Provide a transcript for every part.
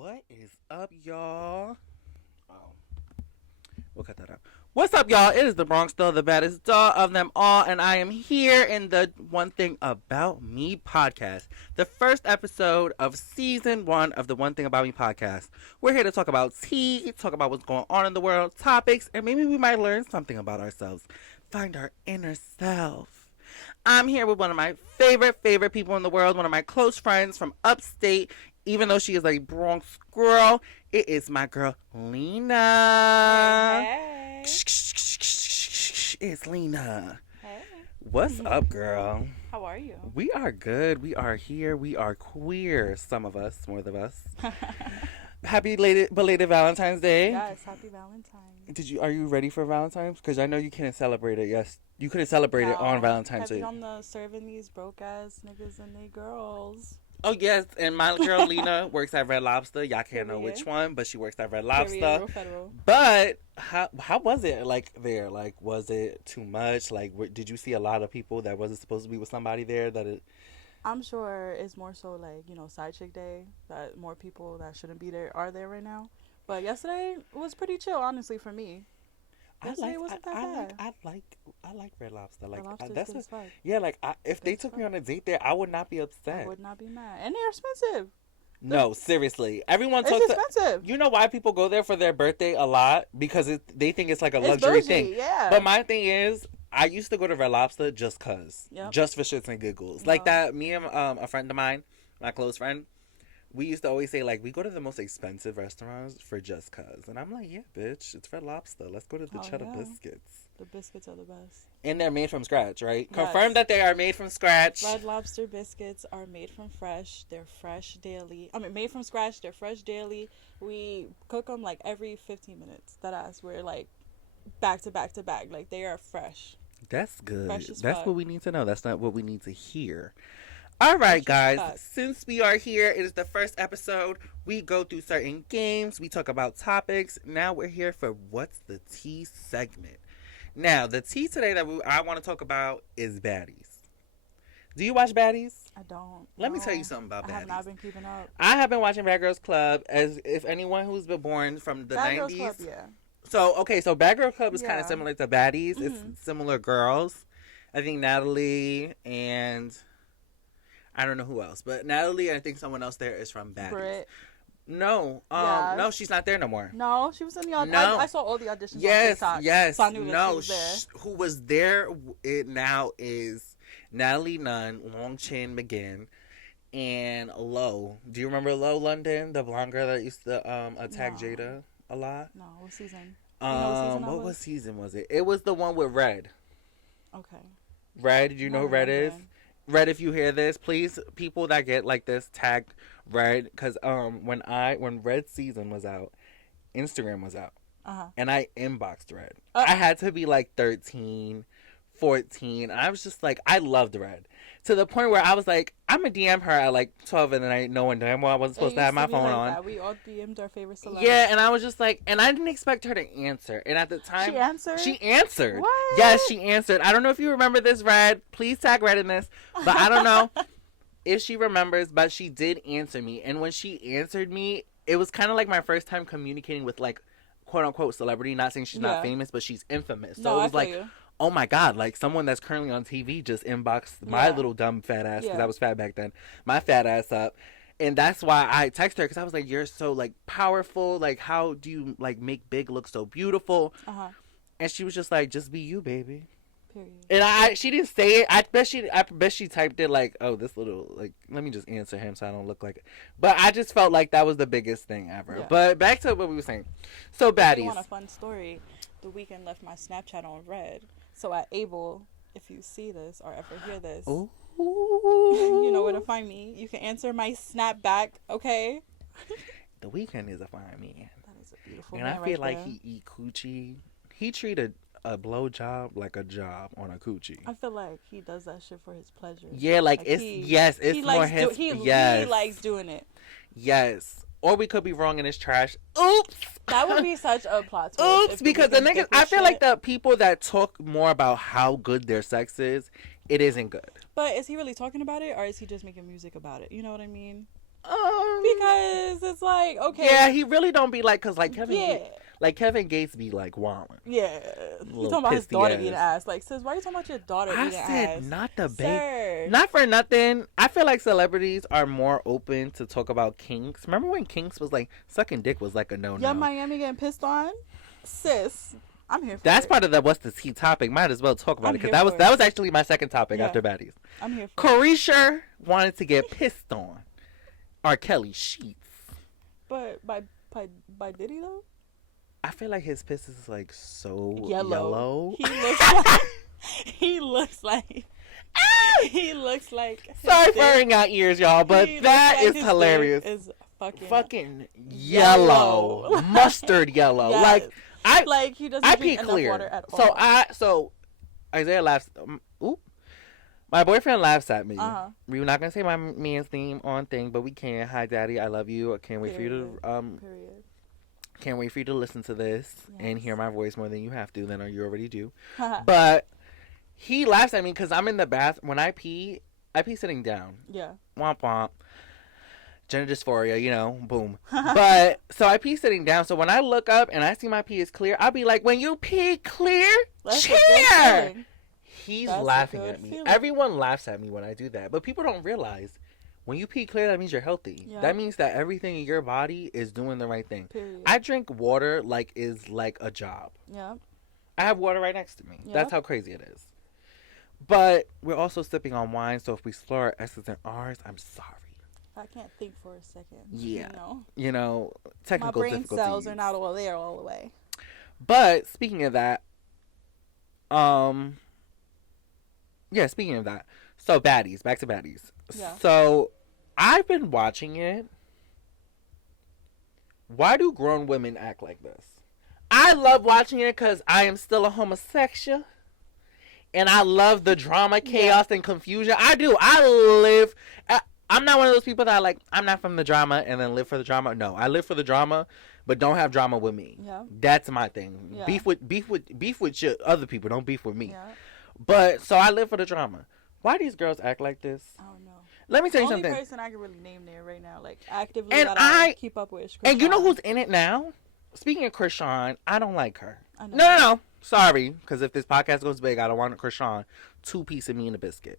What is up, y'all? Oh, we'll cut that out. What's up, y'all? It is the Bronx, still the baddest doll of them all, and I am here in the One Thing About Me podcast, the first episode of season 1 of the One Thing About Me podcast. We're here to talk about tea, talk about what's going on in the world, topics, and maybe we might learn something about ourselves, find our inner self. I'm here with one of my favorite people in the world, one of my close friends from upstate. Even though she is a Bronx girl, it is my girl, Lena. Hey. It's Lena. Hey. What's up, girl? How are you? We are good. We are here. We are queer. Some of us, more of us. Happy belated Valentine's Day. Yes, happy Valentine's. Are you ready for Valentine's? Because I know you couldn't celebrate it. Yes, you couldn't celebrate it on Valentine's Day. I'm the serving these broke ass niggas and they girls. Oh, yes, and my girl Lena works at Red Lobster. Y'all can't know which one, but she works at Red Lobster. But how was it, like, there? Like, was it too much? Like, did you see a lot of people that wasn't supposed to be with somebody there? I'm sure it's more so, like, side chick day, that more people that shouldn't be there are there right now. But yesterday was pretty chill, honestly, for me. I like Red Lobster. Like, that's good as yeah. Like, if they took me on a date there, I would not be upset. I would not be mad, and they're expensive. No, seriously, everyone talks. It's expensive. You know why people go there for their birthday a lot? Because they think it's like a luxury thing. Yeah. But my thing is, I used to go to Red Lobster just cause, just for shits and giggles. Like that. Me and a friend of mine, my close friend. We used to always say, like, we go to the most expensive restaurants for just cause. And I'm like, yeah, bitch, it's Red Lobster. Let's go to the cheddar biscuits. The biscuits are the best. And they're made from scratch, right? Yes. Confirm that they are made from scratch. Red Lobster biscuits are made from fresh. They're fresh daily. Made from scratch. They're fresh daily. We cook them, like, every 15 minutes. We're, like, back to back to back. Like, they are fresh. That's good. That's fuck. what we need to know. That's not what we need to hear. All right, guys, since we are here, it is the first episode. We go through certain games. We talk about topics. Now we're here for What's the Tea segment. Now, the tea today that I want to talk about is baddies. Do you watch baddies? I don't. Let me tell you something about baddies. I have not been keeping up. I have been watching Bad Girls Club, as if anyone who's been born from the 90s. Bad Girls Club, yeah. So Bad Girl Club is kind of similar to baddies. Mm-hmm. It's similar girls. I think Natalie and... I don't know who else, but Natalie, I think someone else there is from Baddies. Brit. No, no, she's not there no more. No, she was in the audition. No. I saw all the auditions on TikTok. Yes, so I knew that she was there. Who was there now is Natalie Nunn, Long Chin McGinn, and Lo. Do you remember Lo London, the blonde girl that used to attack Jada a lot? No, what season? What season was it? It was the one with Red. Okay. Red, do you know who Red is? Red, if you hear this, please, people that get like this, tag Red, because when Red season was out, Instagram was out, and I inboxed Red. I had to be like 13, 14. I was just like, I loved Red, to the point where I was like, I'm gonna DM her at like 12 in the night, knowing damn well I wasn't supposed to have my phone on. That. We all DM'd our favorite celebrities. Yeah, and I was just like, and I didn't expect her to answer. And at the time, She answered. What? Yes, she answered. I don't know if you remember this, Red. Please tag Red in this. But I don't know if she remembers, but she did answer me. And when she answered me, it was kind of like my first time communicating with, like, quote unquote celebrity. Not saying she's not famous, but she's infamous. So it was like, oh my God, like someone that's currently on TV just inboxed my little dumb fat ass, because I was fat back then, my fat ass up. And that's why I texted her, because I was like, you're so, like, powerful. Like, how do you, like, make big look so beautiful? And she was just like, just be you, baby. Period. And she didn't say it. I bet she typed it like, oh, this little, like, let me just answer him so I don't look like it. But I just felt like that was the biggest thing ever. Yeah. But back to what we were saying. So, baddies. You want a fun story? The Weeknd left my Snapchat on red. So at Able, if you see this or ever hear this, you know where to find me. You can answer my snap back, okay? The Weeknd is a fine man. That is a beautiful man. And I feel like he eat coochie. He treated a blowjob like a job on a coochie. I feel like he does that shit for his pleasure. Yeah, like it's more his. He likes doing it. Yes. Or we could be wrong and it's trash. Oops. That would be such a plot twist. Oops, because the niggas, I feel like the people that talk more about how good their sex is, it isn't good. But is he really talking about it, or is he just making music about it? You know what I mean? Because because it's like, okay. Yeah, he really don't be like, cause like Kevin Gates be like wilding. Yeah, he talking about his daughter eating ass. Like, sis, why are you talking about your daughter eating ass? I said not the baby. Not for nothing. I feel like celebrities are more open to talk about kinks. Remember when kinks was like sucking dick was like a no-no? Yeah, Miami getting pissed on, sis. I'm here for That's it. part of the what's the tea topic. Might as well talk about it because that was actually my second topic after baddies. I'm here for Carisha wanted to get pissed on R. Kelly sheets. But by Diddy though? I feel like his piss is like so yellow. He looks like Sorry for hurting out ears, y'all, but that is hilarious. Is fucking yellow. Mustard yellow. Yes. Like he doesn't drink enough water at all. So Isaiah laughs. My boyfriend laughs at me. We're not gonna say my man's name on thing, but we can. Hi, Daddy, I love you. I can't wait for you to Can't wait for you to listen to this and hear my voice more than you have to, than you already do. But he laughs at me because I'm in the bath. When I pee sitting down. Yeah. Womp womp. Gender dysphoria, boom. But, so I pee sitting down. So when I look up and I see my pee is clear, I'll be like, when you pee clear, cheer! He's laughing at me. Everyone laughs at me when I do that. But people don't realize, when you pee clear, that means you're healthy. Yeah. That means that everything in your body is doing the right thing. Period. I drink water is like a job. Yeah. I have water right next to me. Yeah. That's how crazy it is. But we're also sipping on wine, so if we slur our S's and R's, I'm sorry. I can't think for a second. Yeah. Technical my brain difficulties. cells are not all there all the way. But speaking of that, so baddies, back to baddies. Yeah. So I've been watching it. Why do grown women act like this? I love watching it because I am still a homosexual. And I love the drama, chaos, and confusion. I do. I'm not one of those people that I'm not from the drama and then live for the drama. No, I live for the drama, but don't have drama with me. Yeah. That's my thing. Yeah. Beef with your other people. Don't beef with me. Yeah. But so I live for the drama. Why do these girls act like this? I don't know. Let me tell you something. The only person I can really name there right now, actively, and I keep up with. And you know who's in it now? Speaking of Krishan, I don't like her. No. Sorry, because if this podcast goes big, I don't want Krishan 2 piece of me in a biscuit.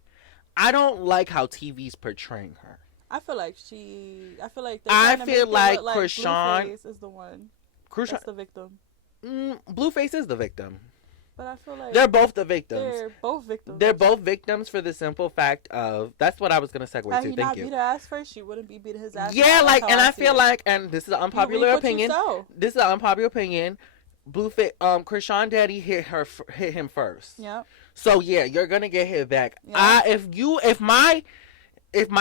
I don't like how TV's portraying her. I feel like Krishan Blueface is the one. That's the victim. Blueface is the victim. But I feel like they're both the victims. They're both victims for the simple fact of that's what I was gonna segue to. Thank you. Had he not beat her ass first, she wouldn't be beating his ass. Yeah, I feel like, and this is an unpopular opinion. This is an unpopular opinion. Blueface, Krishan Daddy hit him first. Yeah. So yeah, you're gonna get hit back. Yeah. If my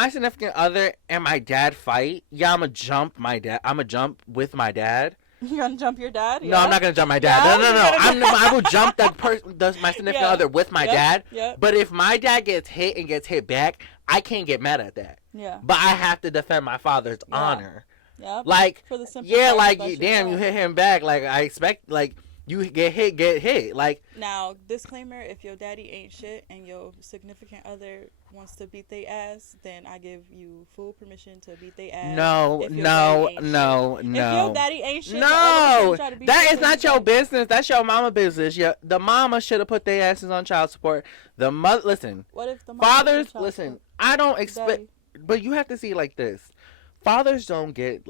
significant other and my dad fight, I'ma jump my dad. I'ma jump with my dad. You're gonna jump your dad? Yeah. No, I'm not gonna jump my dad. Yeah? No. I will jump my significant other with my dad. Yeah. But if my dad gets hit and gets hit back, I can't get mad at that. Yeah. But I have to defend my father's honor. Yeah. For the simple damn, you hit him back. I expect you get hit. Now, disclaimer: if your daddy ain't shit and your significant other wants to beat their ass, then I give you full permission to beat their ass. No. If your daddy ain't shit, that is not your business. That's your mama business. The mama should have put their asses on child support. The mother, listen. What if the fathers listen? I don't expect, but you have to see it like this. Fathers don't get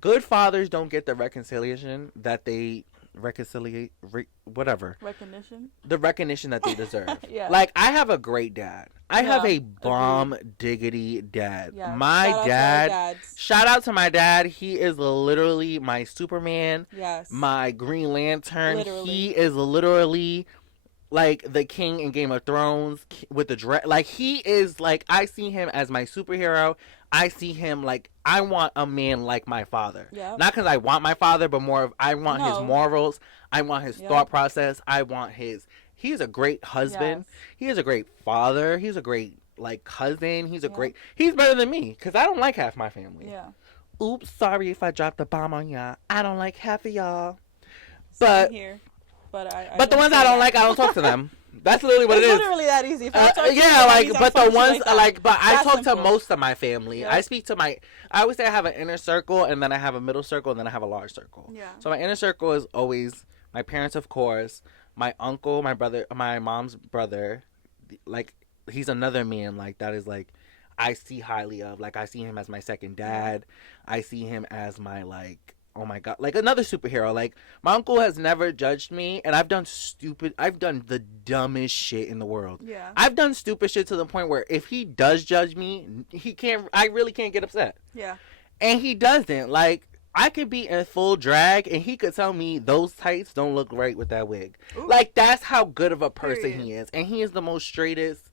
good fathers don't get the reconciliation that they the recognition that they deserve. Yeah. I have a great dad. I have a bomb diggity dad. Yeah. My dad, shout out to my dad. He is literally my Superman. Yes. My Green Lantern. Literally. He is literally the king in Game of Thrones with the he is I see him as my superhero. I see him I want a man like my father. Yep. Not because I want my father, but more of I want his morals. I want his thought process. I want he's a great husband. Yes. He is a great father. He's a great cousin. He's he's better than me because I don't like half my family. Yeah. Oops, sorry if I dropped the bomb on y'all. I don't like half of y'all. But here. But the ones I don't like, I don't talk to them. That's literally what it's it is. Literally that easy. If I talk to you, Yeah, that means I'm but the fucking ones that. but I That's talk to simple. most of my family. Yeah. I speak to I always say I have an inner circle, and then I have a middle circle, and then I have a large circle. Yeah. So my inner circle is always my parents, of course, my uncle, my brother, my mom's brother. Like, he's another man like that is like I see highly of. Like, I see him as my second dad. I see him as my, like, oh my god, like another superhero. Like, my uncle has never judged me, and I've done the dumbest shit in the world. Yeah. I've done stupid shit to the point where if he does judge me, I really can't get upset. Yeah. And he doesn't. Like, I could be in full drag, and he could tell me those tights don't look right with that wig. Ooh. Like, that's how good of a person he is. And he is the most straightest,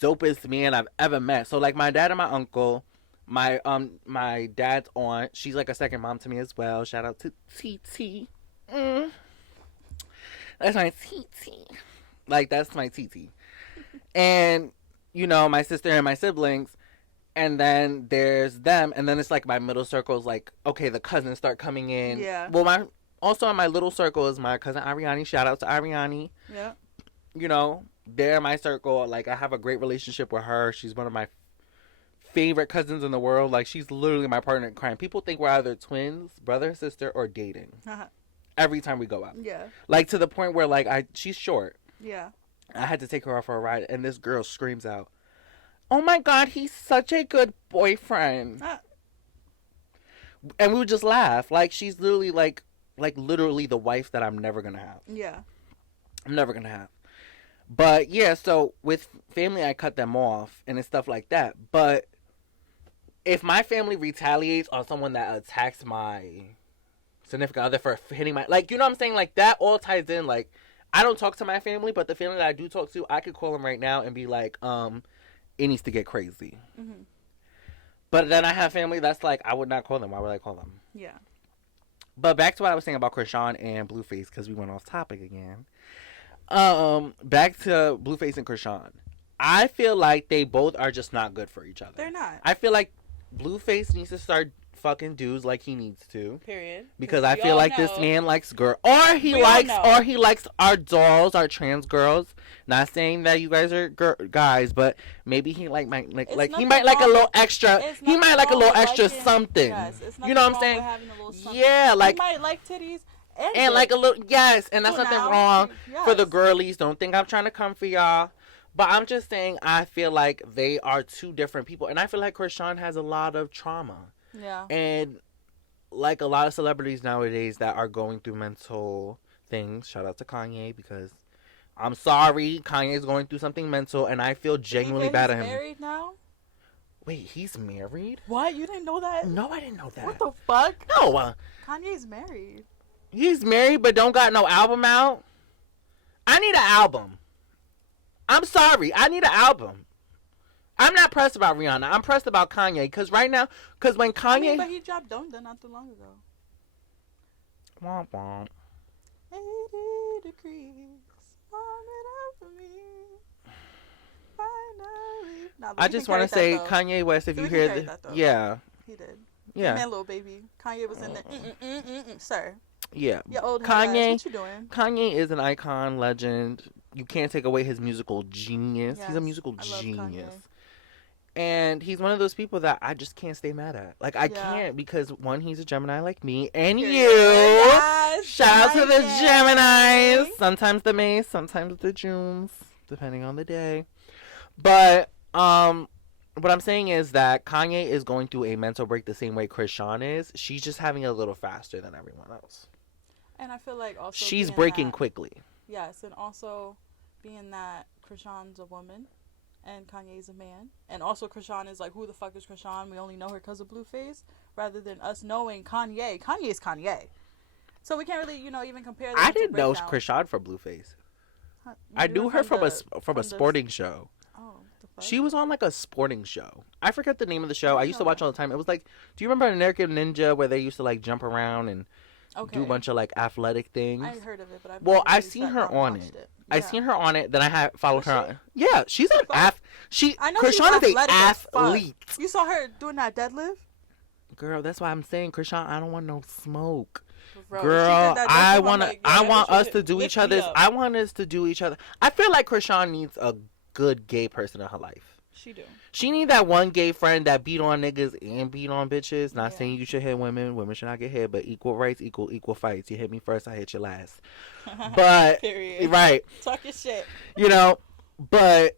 dopest man I've ever met. So, like, my dad and my uncle, my dad's aunt, she's like a second mom to me as well. Shout out to TT. That's my TT. Like, that's my TT. And, you know, my sister and my siblings. And then there's them. And then it's like my middle circle is like, okay, the cousins start coming in. Yeah. Well, also in my little circle is my cousin Ariani. Shout out to Ariani. Yeah. You know, they're my circle. Like, I have a great relationship with her. She's one of my favorite cousins in the world. Like, she's literally my partner in crime. People think we're either twins, brother, sister, or dating. Every time we go out. Yeah. Like, to the point where, like, she's short. Yeah. I had to take her off for a ride, and this girl screams out, "Oh my god, he's such a good boyfriend." And we would just laugh. Like, she's literally like literally the wife that I'm never gonna have. Yeah. I'm never gonna have. But yeah, so with family I cut them off and stuff like that. But if my family retaliates on someone that attacks my significant other for hitting my, like, you know what I'm saying? Like, that all ties in. Like, I don't talk to my family, but the family that I do talk to, I could call them right now and be like, it needs to get crazy. Mm-hmm. But then I have family that's like, I would not call them. Why would I call them? Yeah. But back to what I was saying about Krishan and Blueface, because we went off topic again. Back to Blueface and Krishan. I feel like they both are just not good for each other. They're not. I feel like Blueface needs to start fucking dudes like he needs to. Period. Because I feel like this man likes or he likes our dolls, our trans girls. Not saying that you guys are guys, but maybe he he might like a little extra. He might like a little extra something. Yes, you know what I'm saying? Yeah, like, he might like titties and like a little, yes, and that's nothing wrong for the girlies. Don't think I'm trying to come for y'all. But I'm just saying, I feel like they are two different people. And I feel like Krishan has a lot of trauma. Yeah. And like a lot of celebrities nowadays that are going through mental things. Shout out to Kanye, because I'm sorry, Kanye's going through something mental, and I feel genuinely bad at him. He's married now? Wait, he's married? What? You didn't know that? No, I didn't know that. What the fuck? No. Kanye's married. He's married but don't got no album out? I need an album. I'm sorry. I need an album. I'm not pressed about Rihanna. I'm pressed about Kanye. Because right now, when Kanye... but he dropped Donda not too long ago. Womp womp. 80 degrees. Warm it up for me. Finally. Nah, I just want to say, Kanye West, if you hear this... Yeah. He did. Yeah. Man, little baby. Kanye was in there. Sir. Yeah. Your old Kanye, ass. What you doing? Kanye is an icon, legend. You can't take away his musical genius. Yes, he's a musical I love genius. Kanye. And he's one of those people that I just can't stay mad at. Like, I can't, because one, he's a Gemini like me. And you. Yes, Shout out to the Geminis. Sometimes the Mays, sometimes the Junes, depending on the day. But, what I'm saying is that Kanye is going through a mental break the same way Krishan is. She's just having it a little faster than everyone else. And I feel like also she's breaking quickly. Yes, and also being that Krishan's a woman and Kanye's a man. And also Krishan is like, who the fuck is Krishan? We only know her because of Blueface. Rather than us knowing Kanye. Kanye is Kanye. So we can't really, even compare them. I didn't know Krishan for Blueface. I knew her from a sporting show. Oh, the fuck? She was on like a sporting show. I forget the name of the show. I used to watch all the time. It was like, do you remember American Ninja where they used to like jump around and do a bunch of like athletic things? I heard of it, but I've seen her on it. Yeah. I seen her on it. Then I had followed her on. Yeah, she's an Krishan is an athlete. You saw her doing that deadlift? girl, that's why I'm saying, Krishan, I don't want no smoke. Bro, Girl, I want us to do lift each me other's. up. I want us to do each other. I feel like Krishan needs a good gay person in her life. She do. She need that one gay friend that beat on niggas and beat on bitches. Not Yeah. saying you should hit women. Women should not get hit, but equal rights, equal fights. You hit me first, I hit you last. But Period. right, Talk your shit. you know. But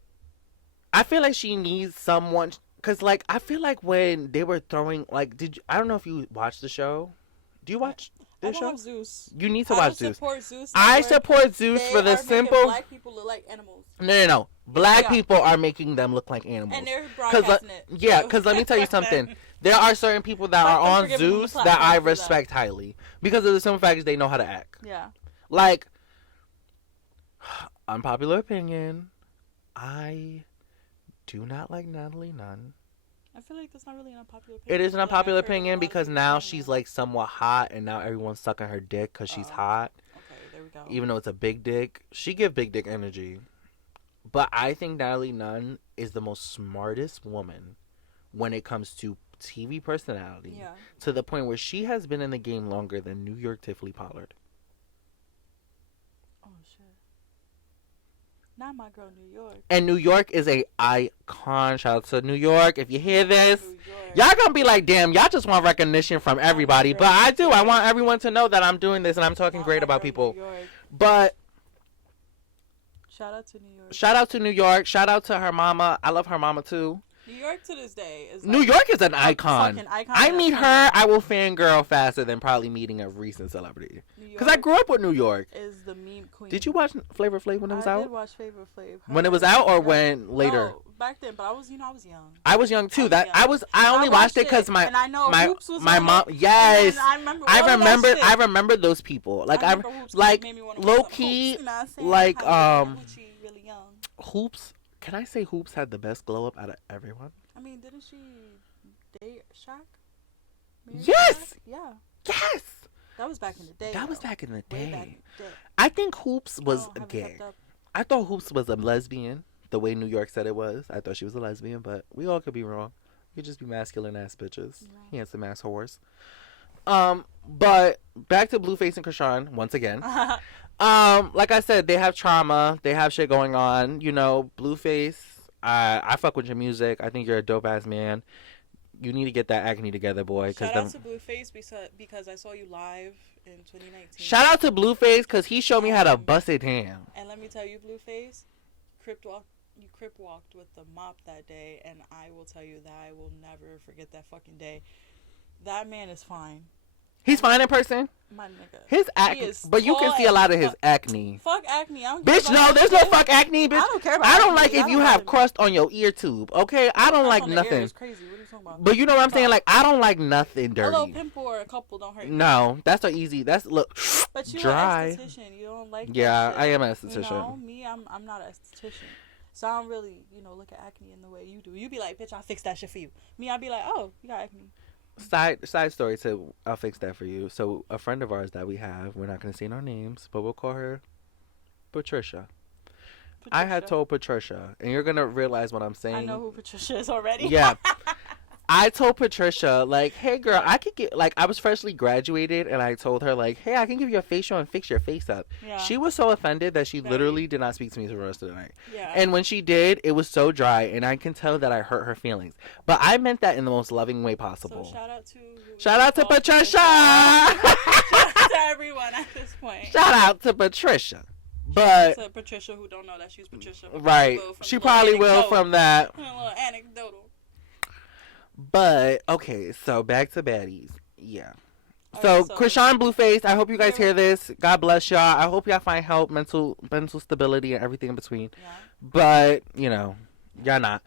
I feel like she needs someone. Cause like I feel like when they were throwing like, I don't know if you watched the show. Do you watch I the don't show? have Zeus. You need to watch Zeus. Support Zeus. I support Zeus They for the are making simple. Black people look like animals. No. Black Yeah. people are making them look like animals. And they're broadcasting it. Yeah, So- because let me tell you something. There are certain people that Fuck are them on for giving them a Zeus that platform I for that. respect highly because of the simple fact is they know how to act. Yeah. Like, unpopular opinion, I do not like Natalie Nunn. I feel like that's not really an unpopular opinion. It is an Like, I've unpopular heard a opinion lot of because people now saying she's that. like somewhat hot and now everyone's sucking her dick because she's hot. Okay, there we go. Even though it's a big dick, she give big dick energy. But I think Natalie Nunn is the most smartest woman when it comes to TV personality. Yeah. To the point where she has been in the game longer than New York Tiffany Pollard. Oh shit. Not my girl, New York. And New York is a icon. Shout out to New York. If you hear this, New York. y'all gonna be like, damn, y'all just want recognition from everybody. But I do. I want everyone to know that I'm doing this and I'm talking Not great my about girl, people. New York. But Shout out to New York. shout out to New York. Shout out to her mama. I love her mama too. New York to this day is New like York is an a icon. fucking icon. I and a meet queen. her, I will fangirl faster than probably meeting a recent celebrity. New Because I York grew up with New York. is the meme queen. Did you watch Flavor Flav when it was I out? did watch Flavor Flav. When it was out or when later? No, back then, but I was young. I was young too. I was young. I only watched it because my and I know my Hoops was my on mom. it, Yes, and I remember. all of that shit. I remember those people. Like I remember Hoops 'cause like it made me wanna watch low some key, Hoops, you know what I'm saying? like How Gucci really young. Hoops. Can I say Hoops had the best glow up out of everyone? I mean, didn't she date Shaq? Marry Yes! Shaq? Yeah. Yes, That was back in the day. that was though. back in the Way day. back in the day. I think Hoops was haven't gay. kept up. I thought Hoops was a lesbian, the way New York said it was. I thought she was a lesbian, but we all could be wrong. We could just be masculine ass bitches, handsome ass whores. But back to Blueface and Krishan once again. Like I said, they have trauma. They have shit going on. You know, Blueface. I fuck with your music. I think you're a dope ass man. You need to get that acne together, boy. Shout out to Blueface because I saw you live in 2019. Shout out to Blueface because he showed me how to bust it down. And let me tell you, Blueface, you crip walked with the mop that day, and I will tell you that I will never forget that fucking day. That man is fine. He's fine in person. My nigga. His acne, is but you can tall see a lot of as his acne. Fuck acne. I don't care Bitch, about no, that there's no shit. fuck acne, bitch. I don't care about I don't acne. like if That you don't have bother me. crust on your ear tube, okay? I don't Crust like on the ear nothing. is crazy. What are you talking about? But you know what I'm saying? Like, I don't like nothing A little dirty. pimple or a couple don't hurt. No, that's so easy. That's, look, But you're dry. an esthetician. You don't like Yeah, that shit. I am an You esthetician. know, me, I'm not an esthetician. So I don't really, look at acne in the way you do. You be like, bitch, I'll fix that shit for you. Me, I'll be like, oh, you got acne. Side story to I'll fix that for you. So a friend of ours that we have, we're not gonna say no names, but we'll call her Patricia. I had Patricia. told Patricia, and you're gonna realize what I'm saying. I know who Patricia is already. Yeah. I told Patricia, like, hey girl, I could get, like, I was freshly graduated and I told her, like, hey, I can give you a facial and fix your face up. Yeah. She was so offended that she Very. literally did not speak to me for the rest of the night. Yeah. And when she did, it was so dry and I can tell that I hurt her feelings. But I meant that in the most loving way possible. So Shout out to Patricia! Shout out to everyone at this point. Shout out to Patricia. Shout But, out to Patricia who don't know that she's Patricia. right, she probably will from that. A little anecdotal. But, okay, so back to baddies. Yeah. So, Alright, so- Krishan Blueface, I hope you guys hear this. God bless y'all. I hope y'all find help, mental stability, and everything in between. Yeah. But, you know, y'all not.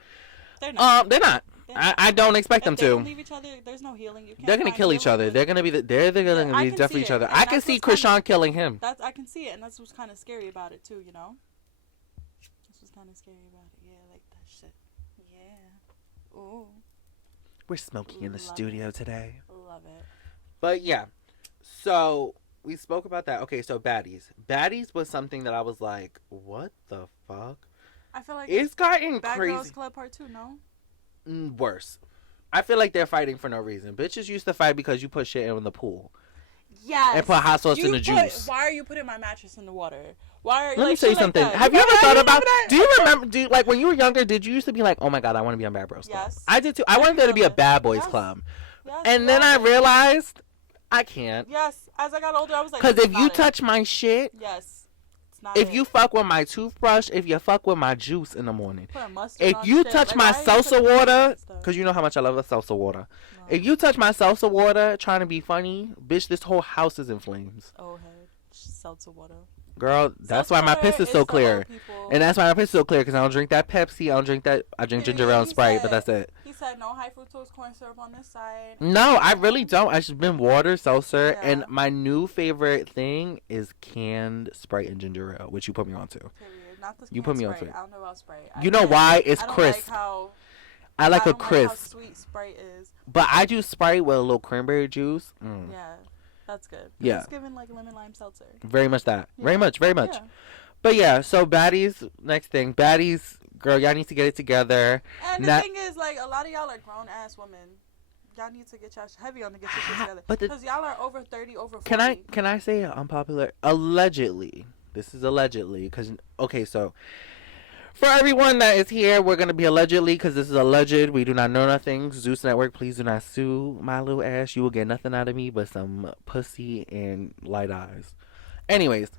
They're not. They're not. I don't expect them If they don't to. leave each other, there's no healing. You can't They're gonna find kill each healing other. with- They're gonna be they're gonna I be can death see for each it, other. and I can that's see what's kinda- Krishan killing him. I can see it, and that's what's kind of scary about it too. That's what's kind of scary about it. Yeah, like that shit. Yeah. Ooh, We're smoking in the Love studio today. love it. But yeah, so we spoke about that. Okay, so baddies. Baddies was something that I was like, what the fuck? I feel like It's gotten Bad crazy. Girls Club Part 2. No. Worse. I feel like they're fighting for no reason. Bitches used to fight because you put shit in the pool. Yes. And put hot sauce in the juice. Why are you putting my mattress in the water? Why are Let me tell you something. Have you ever thought about? Do you remember? Like when you were younger, did you used to be like, "Oh my god, I want to be on Bad Bros Club"? Yes. I did too. I wanted there to be a Bad Boys Club, and then I realized I can't. Yes. As I got older, I was like, because if you touch my shit, yes, it's not. If you fuck with my toothbrush, if you fuck with my juice in the morning, if you shit. touch my salsa water, because you know how much I love the salsa water. No. If you touch my salsa water trying to be funny, bitch, this whole house is in flames. Oh, hey, salsa water. Girl, that's why my piss is so clear. And that's why my piss is so clear, because I don't drink that Pepsi. I don't drink that. I drink ginger ale and Sprite, but that's it. He said no high fructose corn syrup on this side. No, I really don't. I just been water, seltzer, and my new favorite thing is canned Sprite and ginger ale, which you put me onto. Not this you put me Sprite. onto it. I don't know about Sprite. You know why? It's crisp. I like a crisp. Like how sweet Sprite is. But I do Sprite with a little cranberry juice. Yeah. That's good. Yeah. It's giving like lemon lime seltzer. Very much that. Yeah. Very much. Yeah. But yeah, so baddies, next thing. Baddies, girl, y'all need to get it together. And the thing is, like, a lot of y'all are grown ass women. Y'all need to get y'all heavy on to get your shit together. Because y'all are over 30, over 40. Can I say unpopular? Allegedly. This is allegedly. Because, okay, so for everyone that is here, we're going to be allegedly, because this is alleged. We do not know nothing. Zeus Network, please do not sue my little ass. You will get nothing out of me but some pussy and light eyes. Anyways,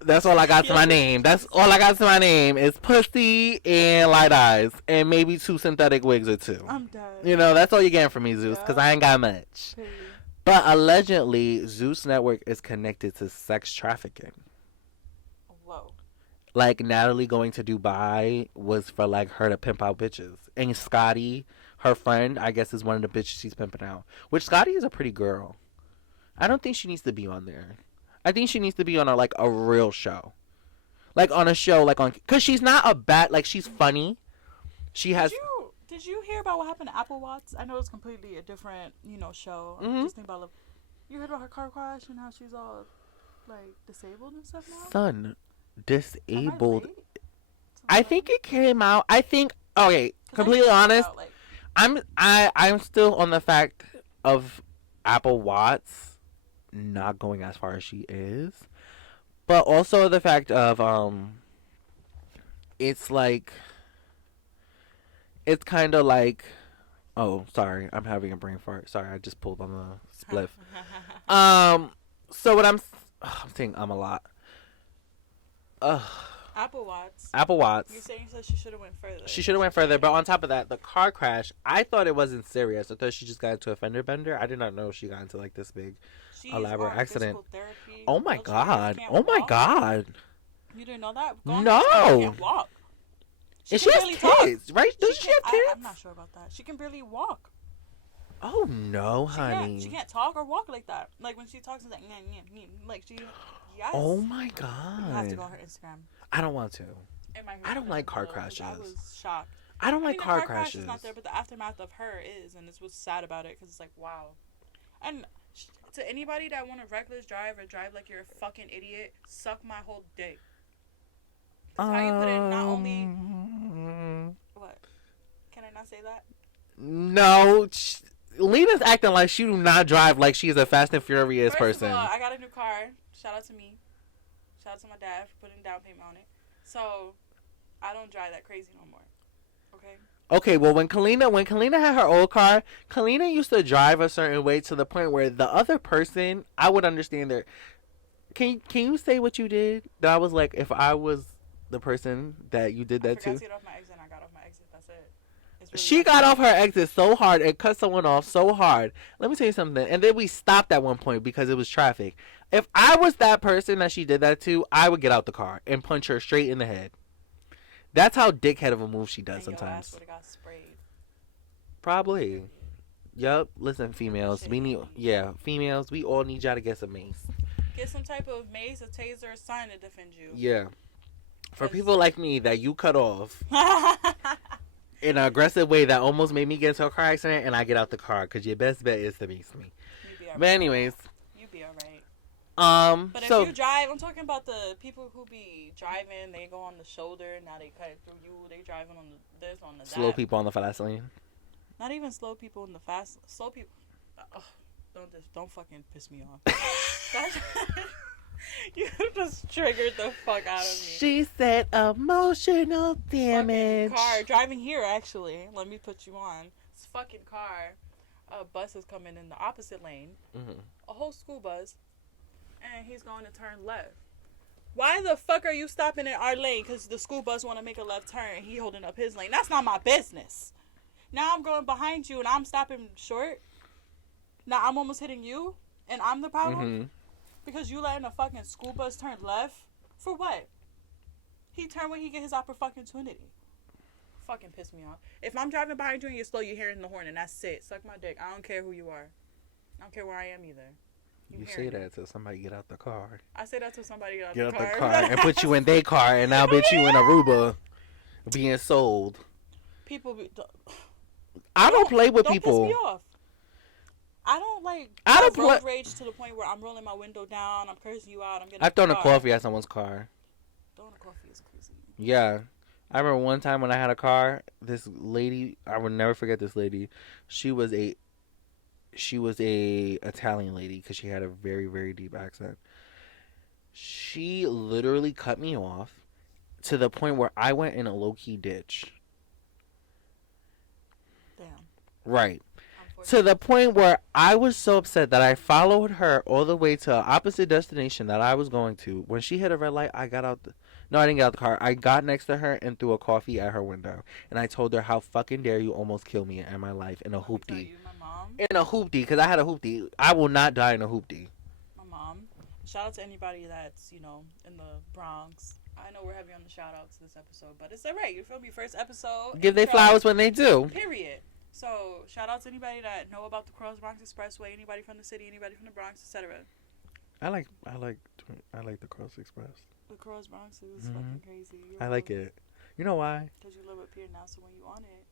that's all I got to my name. That's all I got to my name is pussy and light eyes. And maybe 2 synthetic wigs or 2. I'm done. You know, that's all you're getting from me, Zeus, because I ain't got much. But allegedly, Zeus Network is connected to sex trafficking. Like, Natalie going to Dubai was for, like, her to pimp out bitches. And Scotty, her friend, I guess is one of the bitches she's pimping out. Which, Scotty is a pretty girl. I don't think she needs to be on there. I think she needs to be on, a real show. Like, on a show, like, on... Because she's not a bad... Like, she's funny. She has... Did you hear about what happened to Apple Watts? I know it's completely a different, show. Mm-hmm. Just think about... You heard about her car crash and how she's all, like, disabled and stuff now? Son... Disabled. I think it came out. I think okay, completely honest. I'm still on the fact of Apple Watts not going as far as she is. But also the fact of it's like it's kind of like oh, sorry, I'm having a brain fart. Sorry, I just pulled on the spliff. So what I'm saying I'm a lot. Apple Watts. You're saying that she should have went further. She should have went further, but on top of that, the car crash, I thought it wasn't serious. I thought she just got into a fender bender. I did not know she got into like this big elaborate accident. Oh my god. Oh my god. You didn't know that? No. She can't walk. She has kids, right? Doesn't she have kids? I'm not sure about that. She can barely walk. Oh no, honey. She can't talk or walk like that. Like when she talks, it's like she. Yes. Oh my god. You have to go on her Instagram. I don't want to. I don't like car crashes. I was shocked. I don't like car crashes. The car crash is not there, but the aftermath of her is, and it's what's sad about it because it's like wow. And to anybody that want to reckless drive or drive like you're a fucking idiot, suck my whole dick. That's how you put it. Not only. What? Can I not say that? No. Lena's acting like she do not drive like she's a Fast and Furious person. First of all, I got a new car. Shout out to me. Shout out to my dad for putting down payment on it. So, I don't drive that crazy no more. Okay? Okay, well, when Kalina had her old car, Kalina used to drive a certain way to the point where the other person, I would understand their... Can you say what you did? That I was like, if I was the person that you did that to? I forgot to get off my exit and I got off my exit. That's it. Really she got off her exit so hard and cut someone off so hard. Let me tell you something. And then we stopped at one point because it was traffic. If I was that person that she did that to, I would get out the car and punch her straight in the head. That's how dickhead of a move she does and sometimes. Your ass would have got sprayed. Probably. Yup. Listen, females. Females. We all need y'all to get some mace. Get some type of mace, a taser, or sign to defend you. Yeah. For people like me that you cut off in an aggressive way that almost made me get into a car accident, and I get out the car because your best bet is to mace me. But anyways. You be alright. But if so, you drive, I'm talking about the people who be driving, they go on the shoulder, now they cut it through you, they driving on the this, on the slow that. people on the fast lane. Not even slow people in the fast. Slow people. Don't fucking piss me off. That's, you just triggered the fuck out of me. She said emotional damage. Fucking car driving here. Actually, let me put you on. This fucking car. A bus is coming in the opposite lane. Mm-hmm. A whole school bus, and he's going to turn left. Why the fuck are you stopping in our lane? Because the school bus want to make a left turn and he holding up his lane. That's not my business. Now I'm going behind you and I'm stopping short. Now I'm almost hitting you and I'm the problem? Mm-hmm. Because you letting a fucking school bus turn left? For what? He turned when he get his opportunity. Fucking piss me off. If I'm driving behind you and you're slow, you're hearing the horn and that's it. Suck my dick. I don't care who you are. I don't care where I am either. You say that till somebody get out the car. I say that till somebody get out the car and put you in their car, and now bitch you in Aruba being sold. People be... I don't play with people. Don't piss me off. I don't road rage to the point where I'm rolling my window down, I'm cursing you out, I'm getting I've thrown a coffee at someone's car. Throwing a coffee is crazy. Yeah. I remember one time when I had a car, this lady, I will never forget this lady. She was a Italian lady because she had a very, very deep accent. She literally cut me off to the point where I went in a low-key ditch. Damn. Right. To the point where I was so upset that I followed her all the way to an opposite destination that I was going to. When she hit a red light, I got out. No, I didn't get out the car. I got next to her and threw a coffee at her window. And I told her, how fucking dare you almost kill me in my life in a hoopty. In a hoopty, because I had a hoopty. I will not die in a hoopty. My mom. Shout out to anybody that's, in the Bronx. I know we're heavy on the shout outs this episode, but it's alright. You feel me? First episode. Give they flowers when they do. Period. So, shout out to anybody that know about the Cross Bronx Expressway, anybody from the city, anybody from the Bronx, etc. I like the Cross Express. The Cross Bronx is fucking crazy. I like it. You know why? Because you live up here now, so when you on it,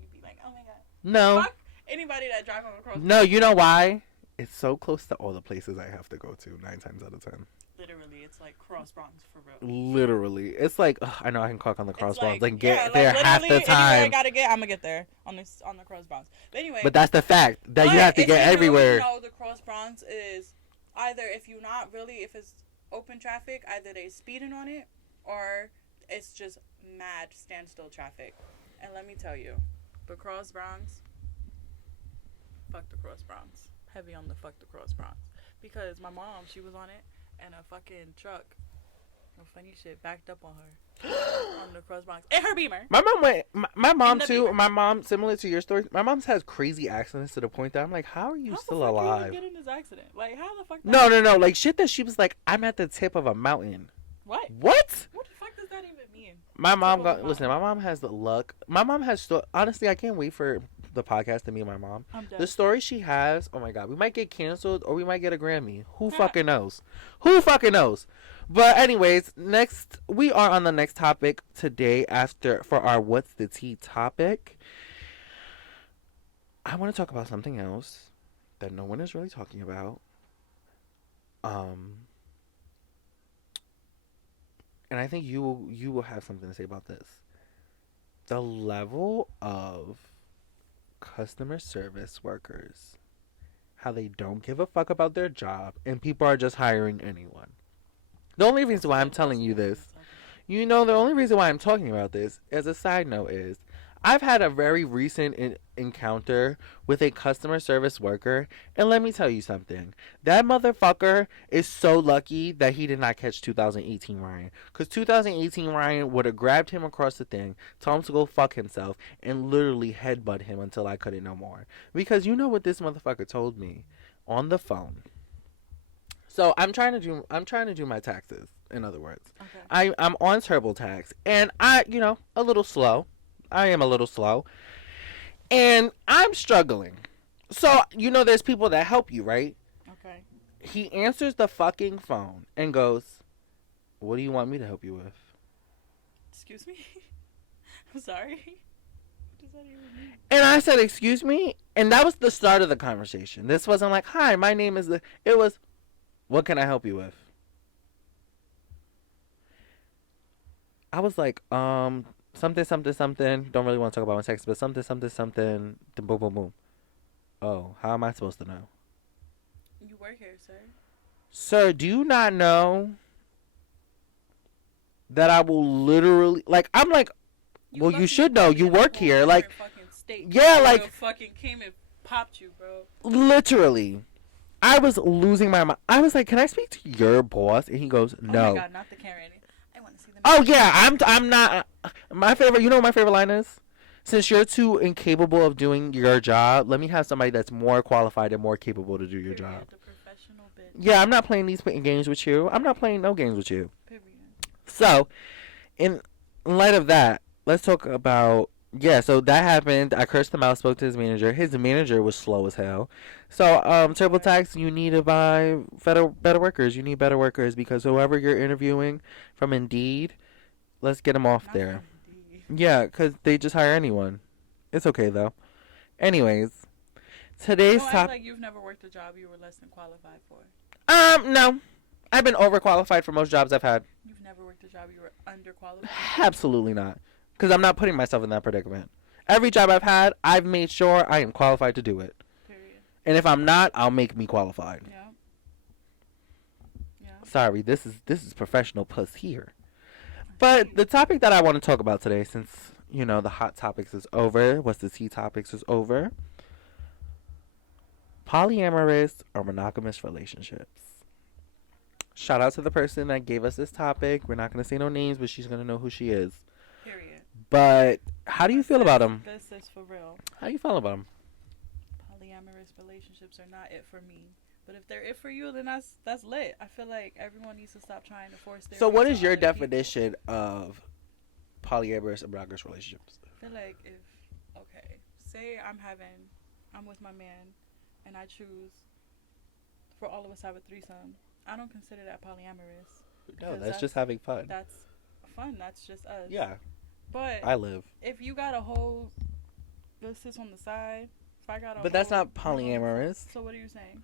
you be like, oh my god. No. Fuck anybody that drive on the Cross Bronx. No, you know why? It's so close to all the places I have to go to 9 times out of 10. Literally, it's like Cross Bronx for real. Literally. It's like, I know I can clock on the Cross Bronx and get there half the time. I gotta get, I'm gonna get there on the Cross Bronx. But anyway. But that's the fact that you have to get everywhere. The Cross Bronx is either if it's open traffic, either they speeding on it or it's just mad standstill traffic. And let me tell you, the Cross Bronx, fuck the Cross Bronx. Heavy on the fuck the Cross Bronx. Because my mom, she was on it. And a fucking truck, no funny shit, backed up on her on the Cross Bronx. In her Beamer. My mom went. My mom too. Beamer. My mom, similar to your story. My mom has crazy accidents to the point that I'm like, how are you still alive? How the fuck did you get in this accident? Like, how the fuck? No. Like shit that she was like, I'm at the tip of a mountain. What? What the fuck does that even mean? My mom got. Listen, my mom has the luck. My mom has. Honestly, I can't wait for the podcast to meet my mom. The story she has, oh my god, we might get canceled or we might get a Grammy. Who fucking knows? Who fucking knows? But anyways, we are on the next topic today for our What's the Tea topic. I want to talk about something else that no one is really talking about. And I think you will have something to say about this. The level of customer service workers, how they don't give a fuck about their job and people are just hiring anyone. The only reason why I'm telling you this, the only reason why I'm talking about this as a side note is I've had a very recent encounter with a customer service worker, and let me tell you something. That motherfucker is so lucky that he did not catch 2018 Ryan. Because 2018 Ryan would have grabbed him across the thing, told him to go fuck himself, and literally headbutt him until I couldn't no more. Because you know what this motherfucker told me on the phone. So I'm trying to do my taxes, in other words. Okay. I'm on TurboTax, and I am a little slow. And I'm struggling. So, there's people that help you, right? Okay. He answers the fucking phone and goes, what do you want me to help you with? Excuse me? I'm sorry. What does that even mean? And I said, excuse me? And that was the start of the conversation. This wasn't like, hi, my name is it was, what can I help you with? I was like, something, something, something. Don't really want to talk about my text, but something, something, something. Then boom, boom, boom. Oh, how am I supposed to know? You work here, sir. Sir, do you not know that I will literally I'm like, well, you should know. You work here, like, yeah, like, fucking came and popped you, bro. literally. I was losing my mind. I was like, "Can I speak to your boss?" And he goes, "No." Oh my god, not the Karen. I want to see them. Oh yeah, I'm not. My favorite. You know what my favorite line is? Since you're too incapable of doing your job, let me have somebody that's more qualified and more capable to do your job. The professional bitch. Yeah, I'm not playing these games with you. I'm not playing no games with you. Period. So, in light of that, let's talk about. Yeah, so that happened. I cursed him out, spoke to his manager. His manager was slow as hell. So, TurboTax, you need to buy better workers. You need better workers because whoever you're interviewing from Indeed, let's get them off Not there. Indeed. Yeah, because they just hire anyone. It's okay, though. Anyways, today's Don't act like you've never worked a job you were less than qualified for. No. I've been overqualified for most jobs I've had. You've never worked a job you were underqualified? Absolutely not. Because I'm not putting myself in that predicament. Every job I've had, I've made sure I am qualified to do it. Period. And if I'm not, I'll make me qualified. Yeah. Yeah. Sorry, this is professional puss here. But the topic that I want to talk about today, since, the hot topics is over, what's the tea topics is over, polyamorous or monogamous relationships. Shout out to the person that gave us this topic. We're not going to say no names, but she's going to know who she is. Period. But how do you feel about them? This is for real. How do you feel about them? Polyamorous relationships are not it for me. But if they're it for you, then that's lit. I feel like everyone needs to stop trying to force their. So what way is to your other people. definition of polyamorous and monogamous relationships? I feel like say I'm with my man, and I choose for all of us to have a threesome. I don't consider that polyamorous. No, that's just having fun. That's fun. That's just us. Yeah. But I live. if you got a whole, this is on the side. If I got a But that's not polyamorous. So what are you saying?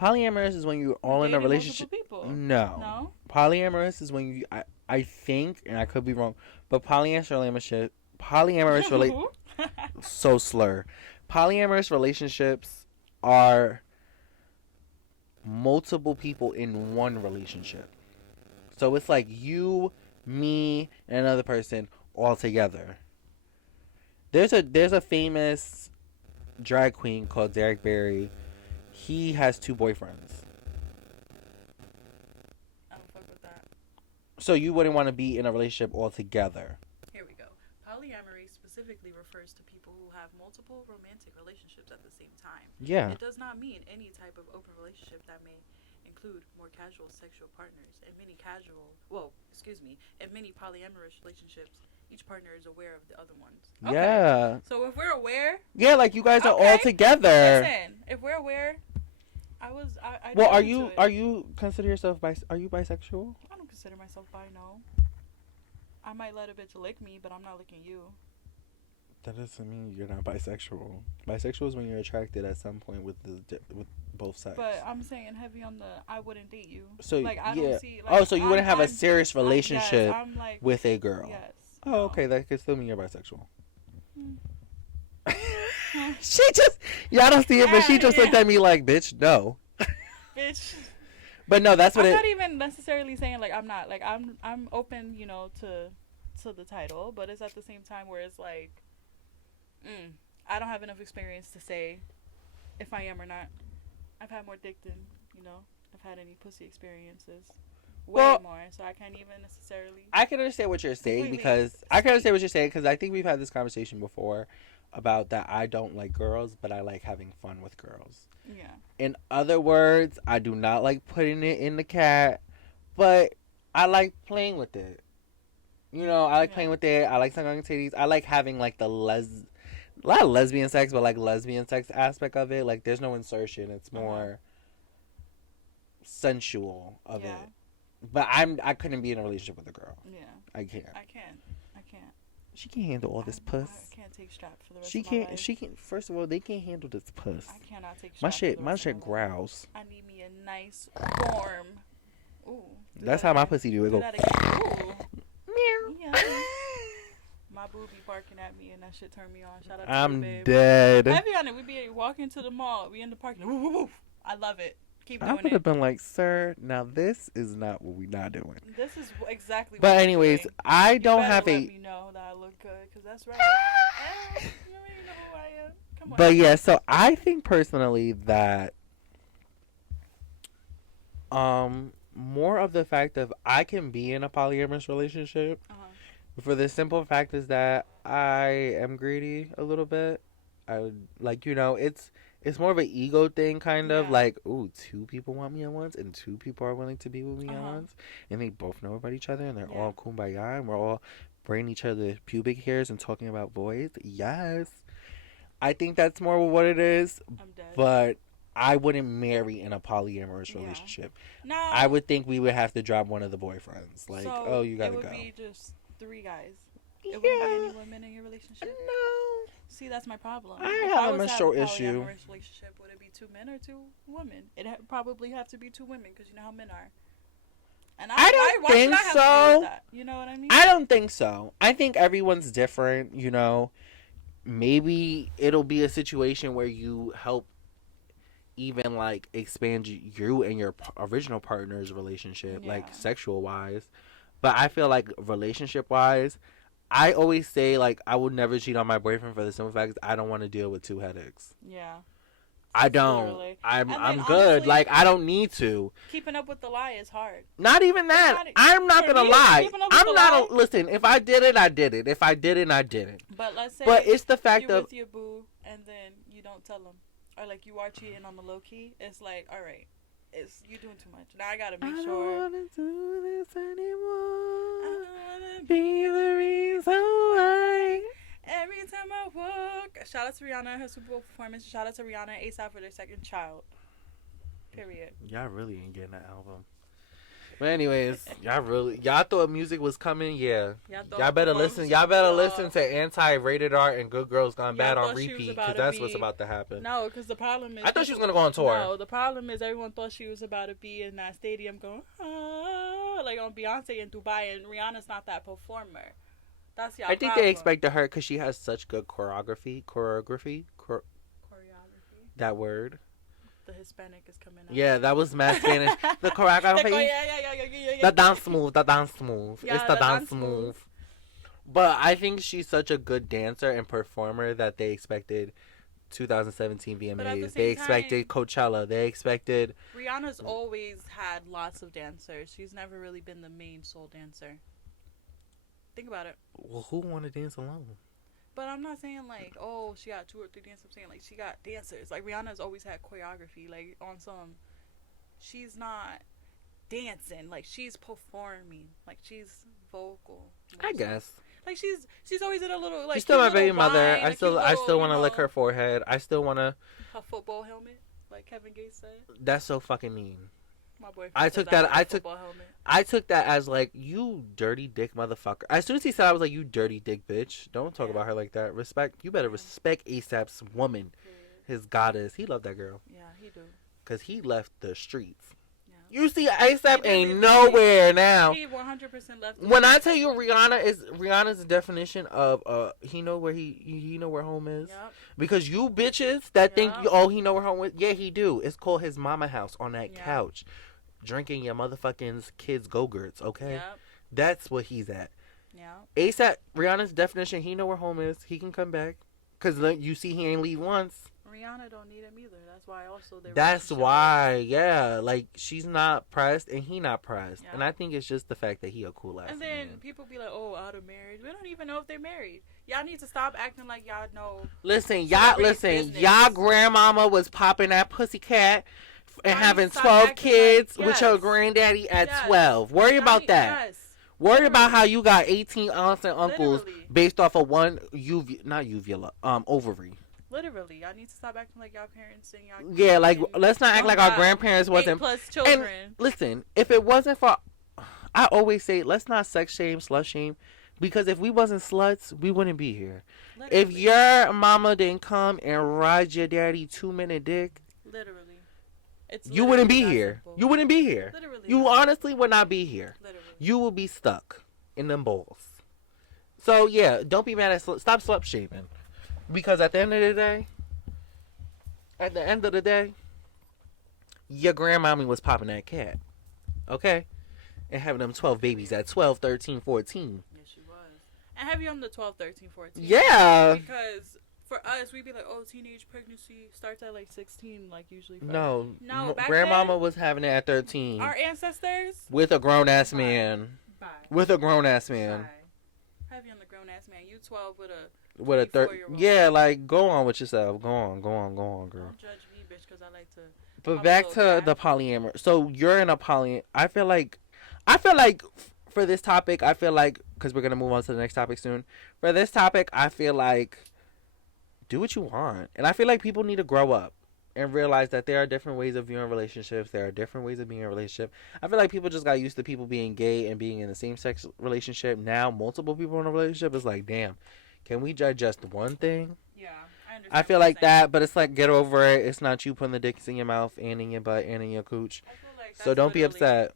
Polyamorous is when you're all in a relationship. People. No. Polyamorous is when you. I think, and I could be wrong, but polyamorous so slur. Polyamorous relationships are multiple people in one relationship. So it's like you, me, and another person all together. There's a famous drag queen called Derek Barry. He has 2 boyfriends. I don't fuck with that. So you wouldn't want to be in a relationship all together. Here we go. Polyamory specifically refers to people who have multiple romantic relationships at the same time. Yeah. It does not mean any type of open relationship that may include more casual sexual partners. In many polyamorous relationships, each partner is aware of the other ones. Okay. Yeah. So if we're aware. Yeah, like you guys are all together. Listen, if we're aware, I well, are you consider yourself are you bisexual? I don't consider myself bi, no. I might let a bitch lick me, but I'm not licking you. That doesn't mean you're not bisexual. Bisexual is when you're attracted at some point with both sides. But I'm saying heavy on the I wouldn't date you. So like I don't see. Like, so you wouldn't have a serious relationship I'm like, with a girl. Yes. Oh, no. okay. That could still mean you're bisexual. She just y'all don't see it, but she just looked at me like, bitch, no. Bitch. But no, that's what I'm not even necessarily saying like I'm not like I'm open, to the title, but it's at the same time where it's like, I don't have enough experience to say if I am or not. I've had more dick than I've had any pussy experiences. Way more, so I can't even necessarily. I can understand what you're saying because I think we've had this conversation before about that I don't like girls, but I like having fun with girls. Yeah. In other words, I do not like putting it in the cat, but I like playing with it. I like playing with it. I like sucking on titties. I like having like a lot of lesbian sex, but like lesbian sex aspect of it. Like there's no insertion. It's more sensual of it. But I couldn't be in a relationship with a girl. Yeah. I can't. She can't handle all this puss. I can't take strap for the rest of my life. She can't. First of all, they can't handle this puss. I cannot take strap. My shit growls. I need me a nice warm. Ooh. That's how my pussy do. It go. Ooh. Meow. Yeah. My boo be barking at me, and that shit turned me on. Shout out to I'm you, babe. dead. Heavy on it. We be walking to the mall. We in the park. Woof, woof, woof. I love it. Keep I doing would have it. been like, sir, now this is not what we not doing. This is exactly. But what anyways, I'm doing. I You don't better have let a. me know that I look good, cause that's right. You already know who I am. Come on. But yeah, so I think personally that more of the fact of I can be in a polyamorous relationship for the simple fact is that I am greedy a little bit. I would like it's more of an ego thing kind of Yeah. like, ooh, two people want me at once and two people are willing to be with me at once and they both know about each other and they're all kumbaya and we're all braiding each other's pubic hairs and talking about boys. Yes. I think that's more what it is. I'm dead. But I wouldn't marry in a polyamorous relationship. No. I would think we would have to drop one of the boyfriends. Like, so oh, you gotta go. It would be just 3 guys. It wouldn't be any women in your relationship. No. See, that's my problem. I If have a was to menstrual have issue. polyamorous relationship, would it be 2 men or 2 women? It probably have to be 2 women because you know how men are. And I don't why think should I have so. to deal with that? You know what I mean? I don't think so. I think everyone's different, you know. Maybe it'll be a situation where you help even like expand you and your original partner's relationship, like sexual wise. But I feel like relationship wise, I always say like I would never cheat on my boyfriend for the simple fact I don't want to deal with 2 headaches. Yeah. I don't. Literally. I'm good. Honestly, like I don't need to. Keeping up with the lie is hard. Not even that. I'm not for gonna me, lie. keeping up with I'm the not. lie- Listen. If I did it, I did it. If I didn't, I didn't. But let's say But it's the fact you're of with your boo and then you don't tell him, or like you are cheating on the low key. It's like, all right, it's you doing too much. Now I gotta make sure. I don't wanna do this anymore. I wanna Be the reason why. Every time I walk. Shout out to Rihanna, her Super Bowl performance. Shout out to Rihanna and ASAP for their 2nd child. Period. Y'all really ain't getting that album. But anyways, y'all thought music was coming. Yeah, y'all better listen. Y'all better listen to Anti-Rated R and Good Girls Gone Bad on repeat because that's what's about to happen. No, because the problem is I thought she was gonna go on tour. No, the problem is everyone thought she was about to be in that stadium going like on Beyonce in Dubai, and Rihanna's not that performer. That's y'all. I think problem. they expected her because she has such good choreography. That word. The Hispanic is coming out. Yeah, that was mad Spanish. The choreography. Yeah. The dance move. Yeah, it's the dance move. But I think she's such a good dancer and performer that they expected 2017 VMAs. They expected Coachella. They expected. Rihanna's always had lots of dancers. She's never really been the main soul dancer. Think about it. Well, who want to dance alone? But I'm not saying like, oh, she got 2 or 3 dancers. I'm saying like she got dancers. Like Rihanna's always had choreography. Like on some, she's not dancing. Like she's performing. Like she's vocal. I guess. Like she's always in a little like. She's still my baby vine, mother. I still want to lick her forehead. I still want to. Her football helmet, like Kevin Gates said. That's so fucking mean. My boyfriend. I took that as like, you dirty dick motherfucker. As soon as he said, I was like, you dirty dick bitch. Don't talk about her like that. Respect. You better respect ASAP's woman, his goddess. He loved that girl. Yeah, he do. Cause he left the streets. Yeah. You see, ASAP ain't nowhere now. He 100% left. When I tell you Rihanna's definition of he know where he know where home is. Yep. Because you bitches that think he know where home is. Yeah, he do. It's called his mama house on that couch. Drinking your motherfucking kids' Go-Gurts, okay? Yep. That's what he's at. Yeah. ASAP, Rihanna's definition, he know where home is. He can come back. Because you see he ain't leave once. Rihanna don't need him either. That's why also they're. That's why, yeah. Like, she's not pressed and he not pressed. Yeah. And I think it's just the fact that he a cool ass And then man. people be like, oh, out of marriage. We don't even know if they're married. Y'all need to stop acting like y'all know. Listen, y'all grandmama was popping that pussycat and having 12 kids with your granddaddy at 12. Worry about that. Yes. Worry about how you got 18 aunts and uncles Literally. based off of one ovary. Literally, y'all need to stop acting like y'all parents and y'all. Yeah, like let's not act like our grandparents 8 wasn't. plus children. And listen, if it wasn't for, I always say let's not sex shame, slut shame, because if we wasn't sluts, we wouldn't be here. Literally. If your mama didn't come and ride your daddy 2-minute dick, literally. You wouldn't be that here. simple. You wouldn't be here. Literally. You honestly would not be here. Literally. You will be stuck in them bowls. So yeah, don't be mad at stop slut shaming, because at the end of the day, your grandmommy was popping that cat, okay, and having them 12 babies at 12, 13, 14. Yes, she was. And have you on the 12, 13, 14? Yeah. Because for us, we'd be like, oh, teenage pregnancy starts at like 16, like usually. No, back grandmama then, was having it at 13 our ancestors. with a grown ass man. Bye. With a grown ass man. Bye. Have you on the grown ass man? You 12 with a. With a yeah, like go on with yourself. Go on, girl. Don't judge me, bitch, because I like to. But back to the polyamor. So you're in a poly. I feel like for this topic, I feel like because we're gonna move on to the next topic soon. For this topic, I feel like do what you want, and I feel like people need to grow up and realize that there are different ways of viewing relationships. There are different ways of being in a relationship. I feel like people just got used to people being gay and being in the same sex relationship. Now, multiple people in a relationship is like, damn, can we judge just one thing? Yeah, I understand. I feel like that, but it's like, get over it. It's not you putting the dicks in your mouth and in your butt and in your cooch. I feel like So don't be upset.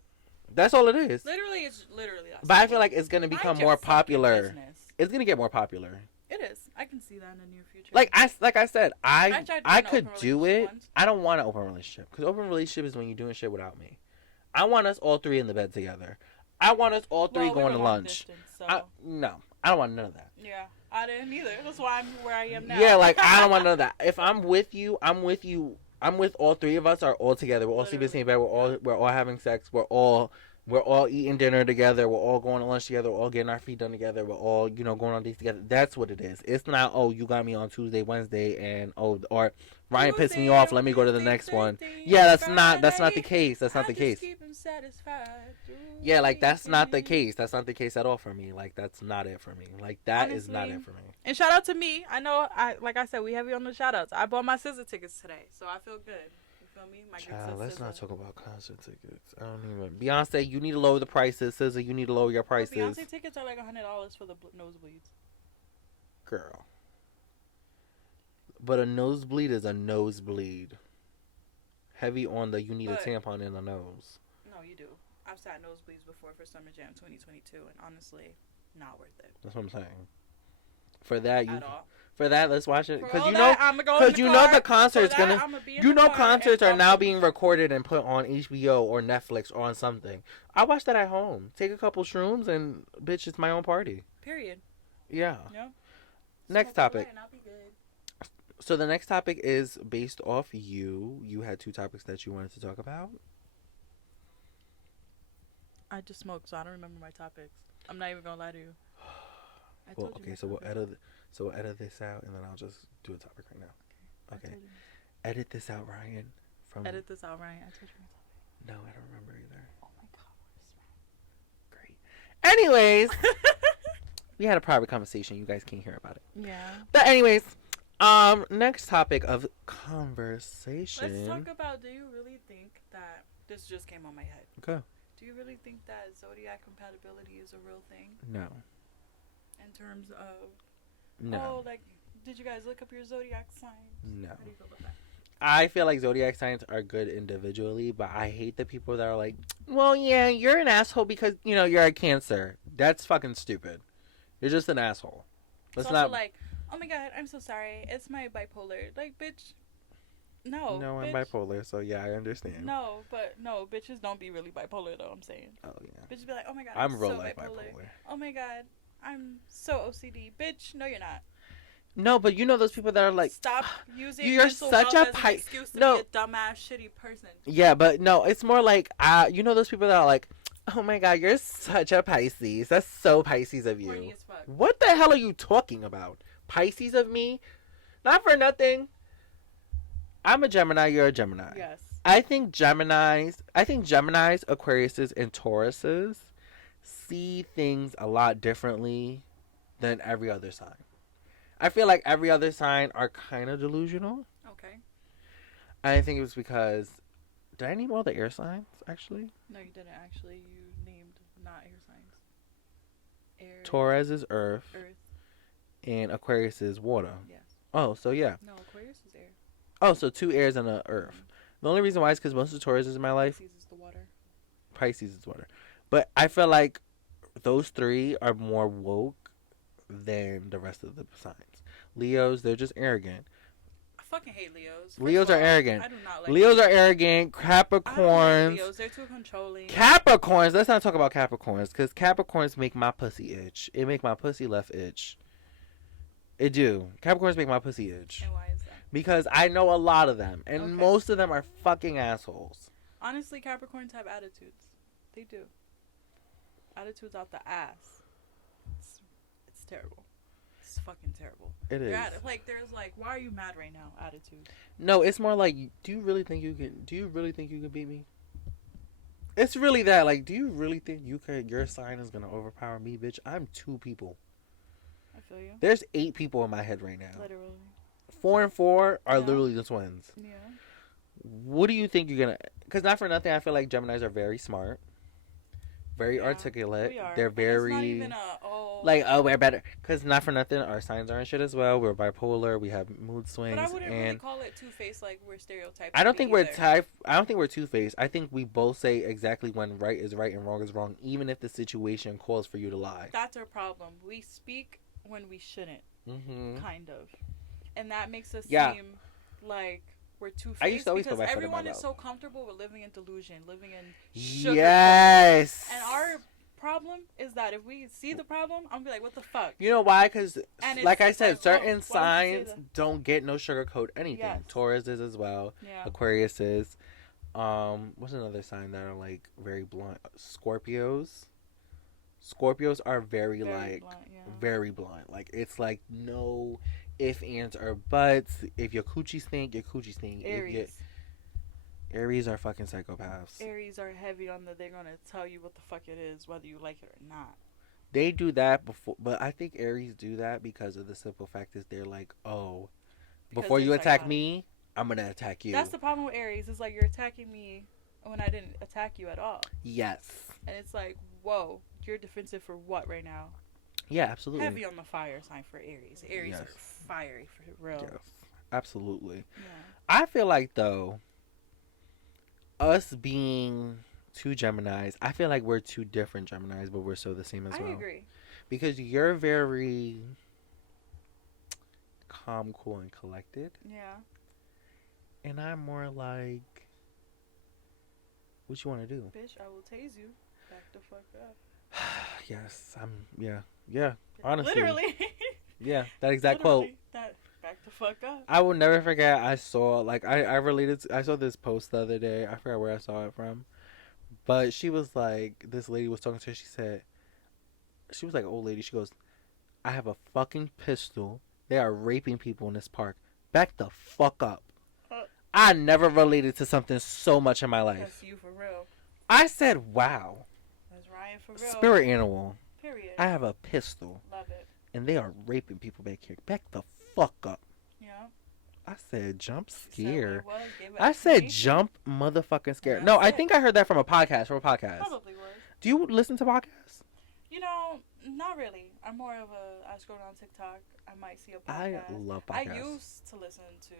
That's all it is. Literally, it's literally that. But I feel like it's going to become more popular. It's going to get more popular. It is. I can see that in the near future. Like I said, I could do it. Once. I don't want an open relationship, because open relationship is when you're doing shit without me. I want us all three in the bed together. I want us all three going to lunch. Distance, so. No, I don't want none of that. Yeah, I didn't either. That's why I'm where I am now. Yeah, like I don't want none of that. If I'm with you, I'm with you. I'm with all three of us. Are all together. We're all sleeping in the same bed. We're all having sex. We're all eating dinner together. We're all going to lunch together. We're all getting our feet done together. We're all, going on dates together. That's what it is. It's not, oh, you got me on Tuesday, Wednesday, and or Ryan pissed me off. Let me go to the next one. Yeah, that's not the case. That's not the case. Yeah, like that's not the case. That's not the case at all for me. Like that's not it for me. Like that is not it for me. And shout out to me. I know. Like I said, we have you on the shout outs. I bought my SZA tickets today, so I feel good. Feel me? Child, let's not talk about concert tickets. I don't even. Beyonce, you need to lower the prices. SZA, you need to lower your prices. Beyonce tickets are like $100 for the nosebleeds. Girl. But a nosebleed is a nosebleed. Heavy on the you need a tampon in the nose. No, you do. I've sat nosebleeds before for Summer Jam 2022, and honestly, not worth it. That's what I'm saying. For that, At all. For that, let's watch it. Because the concert's gonna. Concerts are now being recorded and put on HBO or Netflix or on something. I watch that at home. Take a couple shrooms and bitch, it's my own party. Period. Yeah. Yeah. Next topic. So the next topic is based off you. You had two topics that you wanted to talk about. I just smoked, so I don't remember my topics. I'm not even gonna lie to you. Well, okay, so we'll edit this out, and then I'll just do a topic right now. Okay. Edit this out, Ryan. Edit this out, Ryan. I told you my topic. No, I don't remember either. Oh my god, great. Anyways, we had a private conversation. You guys can't hear about it. Yeah. But anyways, next topic of conversation. Let's talk about. Do you really think that this just came on my head? Okay. Do you really think that zodiac compatibility is a real thing? No. In terms of, no. Like, did you guys look up your zodiac signs? No. How do you feel about that? I feel like zodiac signs are good individually, but I hate the people that are like, well, yeah, you're an asshole because, you're a Cancer. That's fucking stupid. You're just an asshole. It's also like, oh my god, I'm so sorry. It's my bipolar. Like, bitch. No. No, I'm bipolar, so yeah, I understand. No, bitches don't be really bipolar though, I'm saying. Oh, yeah. Bitches be like, oh my god, I'm real so life bipolar. bipolar. Oh my god, I'm so OCD. Bitch, no, you're not. No, but those people that are like, stop using you're such a excuse to be a dumbass, shitty person. Yeah, but no, it's more like, those people that are like, oh my god, you're such a Pisces. That's so Pisces of you. Corny as fuck. What the hell are you talking about? Pisces of me? Not for nothing. I'm a Gemini, you're a Gemini. Yes. I think Geminis, Aquariuses, and Tauruses see things a lot differently than every other sign. I feel like every other sign are kind of delusional. Okay. I think it was because... Did I name all the air signs, actually? No, you didn't, actually. You named not air signs. Air. Taurus is earth. Earth. And Aquarius is water. Yes. Oh, so yeah. No, Aquarius is air. Oh, so 2 airs and an earth. Mm-hmm. The only reason why is because most of the Tauruses in my life... Pisces is the water. Pisces is water. But I feel like those 3 are more woke than the rest of the signs. Leos, they're just arrogant. I fucking hate Leos. Leos are arrogant. I do not like Leos are arrogant. I don't Capricorns. like Leos. They're too controlling. Capricorns. Let's not talk about Capricorns, because Capricorns make my pussy itch. It make my pussy left itch. It do. Capricorns make my pussy itch. And why is that? Because I know a lot of them, and Okay. most of them are fucking assholes. Honestly, Capricorns have attitudes. They do. Attitudes out the ass. It's terrible. It's fucking terrible. It is. Like, there's like, why are you mad right now? Attitude. No, it's more like, do you really think you can beat me? It's really that. Like, do you really think your sign is gonna overpower me, bitch? I'm 2 people. I feel you. There's 8 people in my head right now. Literally. 4 and 4 are Yeah. literally the twins. Yeah. What do you think you're gonna? Because not for nothing, I feel like Geminis are very smart, very Yeah, articulate. we are. They're And very it's not even we're better. Because not for nothing, our signs aren't shit as well. We're bipolar. We have mood swings. But I wouldn't really and call it two-faced like we're stereotyping. I don't think we're I don't think we're two-faced. I think we both say exactly when right is right and wrong is wrong, even if the situation calls for you to lie. That's our problem. We speak when we shouldn't, Mm-hmm. kind of, and that makes us Yeah. seem like we're two-faced. I used to always because put my foot in my everyone is mouth. so comfortable with living in delusion, living in sugar. Yes. And our problem is that if we see the problem, I'm gonna be like, what the fuck? You know why? Because, And like I it's said, like, certain why would you say signs that? don't get no sugarcoat anything. Yes. Taurus is as well. Yeah. Aquarius is. What's another sign that are like very blunt? Scorpios. Scorpios are very like blunt, yeah. very blunt. Like, it's like no if, ands, or buts. If your coochie stink, your coochie stink. Aries. Aries are fucking psychopaths. Aries are heavy on they're gonna tell you what the fuck it is, whether you like it or not. They do that before, but I think Aries do that because of the simple fact is they're like, oh, Because before they're you attack psychotic. me, I'm gonna attack you. That's the problem with Aries. It's like you're attacking me when I didn't attack you at all. Yes. And it's like, whoa, you're defensive for what right now? Yeah, absolutely. Heavy on the fire sign for Aries. Aries Yes. are fiery for real. Yes, absolutely. Yeah. I feel like, though, us being 2 Geminis, I feel like we're 2 different Geminis, but we're still the same as well. I agree. Because you're very calm, cool, and collected. Yeah. And I'm more like, what you want to do? Bitch, I will tase you. Back the fuck up. Yes, yeah, honestly. Literally. Yeah, that exact quote. That back the fuck up. I will never forget. I saw, like, I saw this post the other day. I forgot where I saw it from, but she was like, this lady was talking to her. She was like, old lady. She goes, I have a fucking pistol. They are raping people in this park. Back the fuck up. I never related to something so much in my life. That's you for real. I said, wow. That's Ryan for real. Spirit animal. Period. I have a pistol. Love it. And they are raping people back here. Back the fuck up. Yeah. I said, jump Said what scare. it was, gave it I said, explanation. jump motherfucking scare. That's No, I it. think I heard that from a podcast. Probably was. Do you listen to podcasts? You know, not really. I'm more of I scroll down TikTok. I might see a I podcast. love I podcasts. used to listen to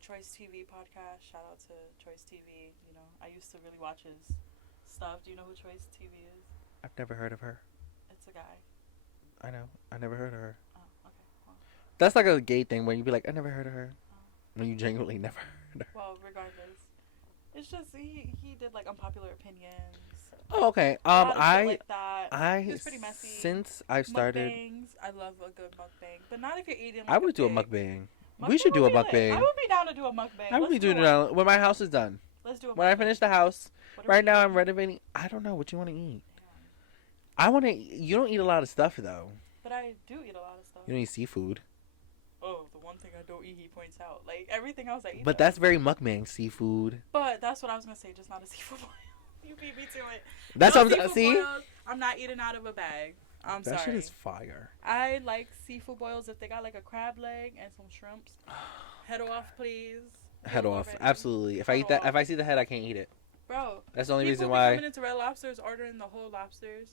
Choice TV podcast. Shout out to Choice TV. You know, I used to really watch his stuff. Do you know who Choice TV is? I've never heard of her. It's a guy. I know. I never heard of her. Oh, okay. Well, That's like a gay thing when you be like, I never heard of her. When you genuinely never heard of her. well, regardless, it's just he did like unpopular opinions. Oh, okay. A lot of shit like that. He was pretty messy. Since I've started, Mukbangs. I love a good mukbang, but not if you're eating. Like, I would do a pig. mukbang. Mukbang We should do a would be lit. mukbang. I would be down to do a mukbang. I would be Let's do doing one. it when my house is done. Let's do a When I mukbang. finish the house. What are Right we now, eating? I'm renovating. I don't know what you want to eat. I want to. You don't eat a lot of stuff though. But I do eat a lot of stuff. You don't eat seafood. Oh, the one thing I don't eat, he points out. Like everything else I eat. But though. that's very mukbang seafood. But that's what I was gonna say. Just not a seafood boil. You beat me to it. That's No what I'm seafood see. boils. I'm not eating out of a bag. I'm That sorry. shit is fire. I like seafood boils if they got like a crab leg and some shrimps. Head off, please. Head You're off, already- absolutely. If I Head eat that, off. if I see the head, I can't eat it. Bro, That's the only people reason be why. coming into Red Lobsters ordering the whole lobsters.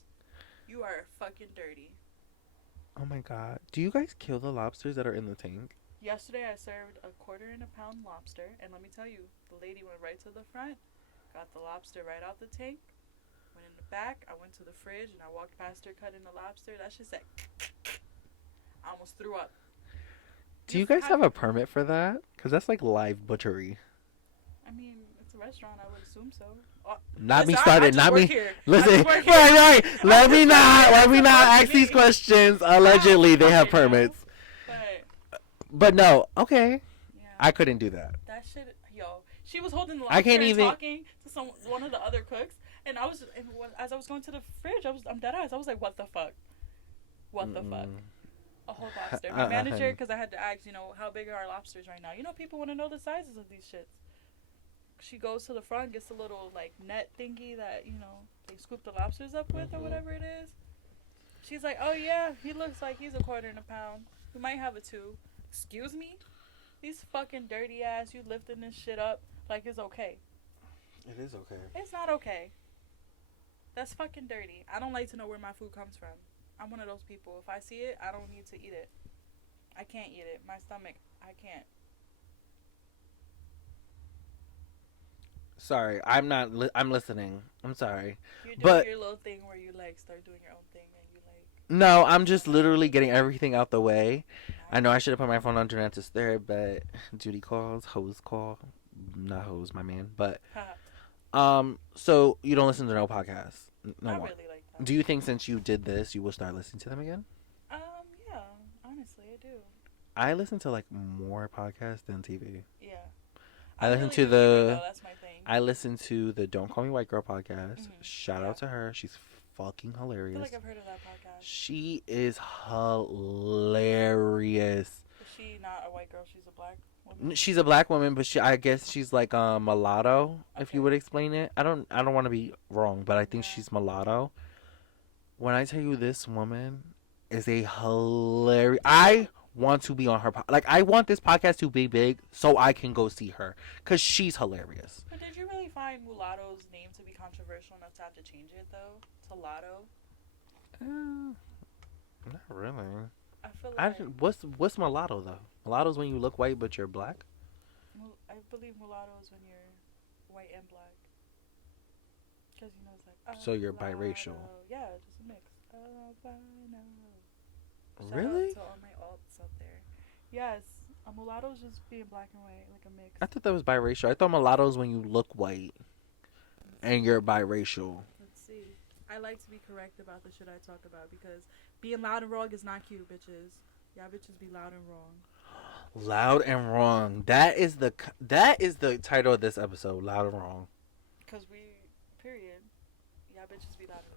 You are fucking dirty. Oh my god. Do you guys kill the lobsters that are in the tank? Yesterday I served a 1/4 pound lobster, and let me tell you, the lady went right to the front, got the lobster right out the tank, went in the back. I went to the fridge and I walked past her cutting the lobster. That shit said I almost threw up. Do you guys have a permit for that? Because that's like live butchery. I mean, it's a restaurant. I would assume so. Not me Listen, started. Not me. Here. Listen. Right. Let me not ask these questions. Allegedly, they have permits. But no. Okay. Yeah. I couldn't do that. That shit, yo. She was holding the lobster and talking to one of the other cooks, and as I was going to the fridge, I'm dead eyes. I was like, what the fuck? What the fuck? A whole lobster. My manager, because I had to ask, how big are our lobsters right now? People want to know the sizes of these shits. She goes to the front, gets a little like net thingy that they scoop the lobsters up with or whatever it is. She's like, oh yeah, he looks like he's a quarter in a pound. We might have a 2. Excuse me? These fucking dirty ass, you lifting this shit up like it's okay. It is okay. It's not okay. That's fucking dirty. I don't like to know where my food comes from. I'm one of those people. If I see it, I don't need to eat it. I can't eat it. My stomach, I can't. Sorry, I'm not. I'm listening. I'm sorry. You're doing your little thing where you like start doing your own thing and you like. No, I'm just literally getting everything out the way. I know I should have put my phone on Do Not Disturb, but Judy calls, hoes call, not hoes, my man. But so you don't listen to no podcasts, no more. Really like that. Do you think since you did this, you will start listening to them again? Yeah, honestly, I do. I listen to like more podcasts than TV. Yeah. I listen really to the. That's my thing. I listen to the Don't Call Me White Girl podcast. Mm-hmm. Shout out to her. She's fucking hilarious. I feel like I've heard of that podcast. She is hilarious. Is she not a white girl? She's a black woman. She's a black woman, but I guess she's like mulatto. Okay. If you would explain it, I don't want to be wrong, but I think she's mulatto. When I tell you this woman is a hilarious. I want to be on her I want this podcast to be big so I can go see her because she's hilarious. But did you really find mulatto's name to be controversial enough to have to change it though to Lotto? Not really. I feel like what's mulatto though? Mulatto's when you look white but you're black. I believe mulatto is when you're white and black because it's like so you're mulatto. Biracial. Yeah, just a mix. Really? Shout out to all my alts out there. Yes, a mulatto is just being black and white, like a mix. I thought that was biracial. I thought mulatto is when you look white and you're biracial. Let's see. I like to be correct about the shit I talk about because being loud and wrong is not cute, bitches. Y'all bitches be loud and wrong. Loud and wrong. That is the title of this episode. Loud and wrong. Because period. Y'all bitches be loud and wrong.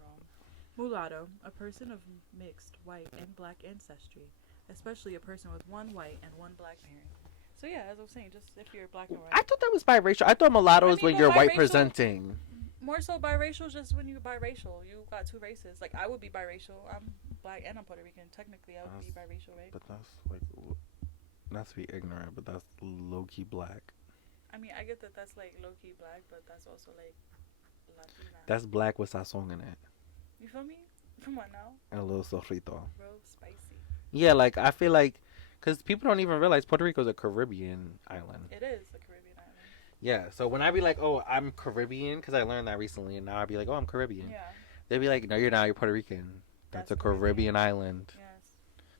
Mulatto, a person of mixed white and black ancestry, especially a person with one white and one black parent. So yeah, as I was saying, just if you're black and white. I thought that was biracial. I thought mulatto is when you're white presenting. More so biracial, just when you're biracial. You got 2 races. Like I would be biracial. I'm black and I'm Puerto Rican. Technically, I would be biracial, right? But that's like, not to be ignorant, but that's low key black. I mean, I get that that's like low key black, but that's also like Latina. That's black with sazon in it. You feel me? Come on now. And a little sofrito. Real spicy. Yeah, like I feel like, because people don't even realize Puerto Rico is a Caribbean island. It is a Caribbean island. Yeah, so when I be like, oh, I'm Caribbean, because I learned that recently, and now I be like, oh, I'm Caribbean. Yeah. They'd be like, no, you're not. You're Puerto Rican. That's a Caribbean island. Yes.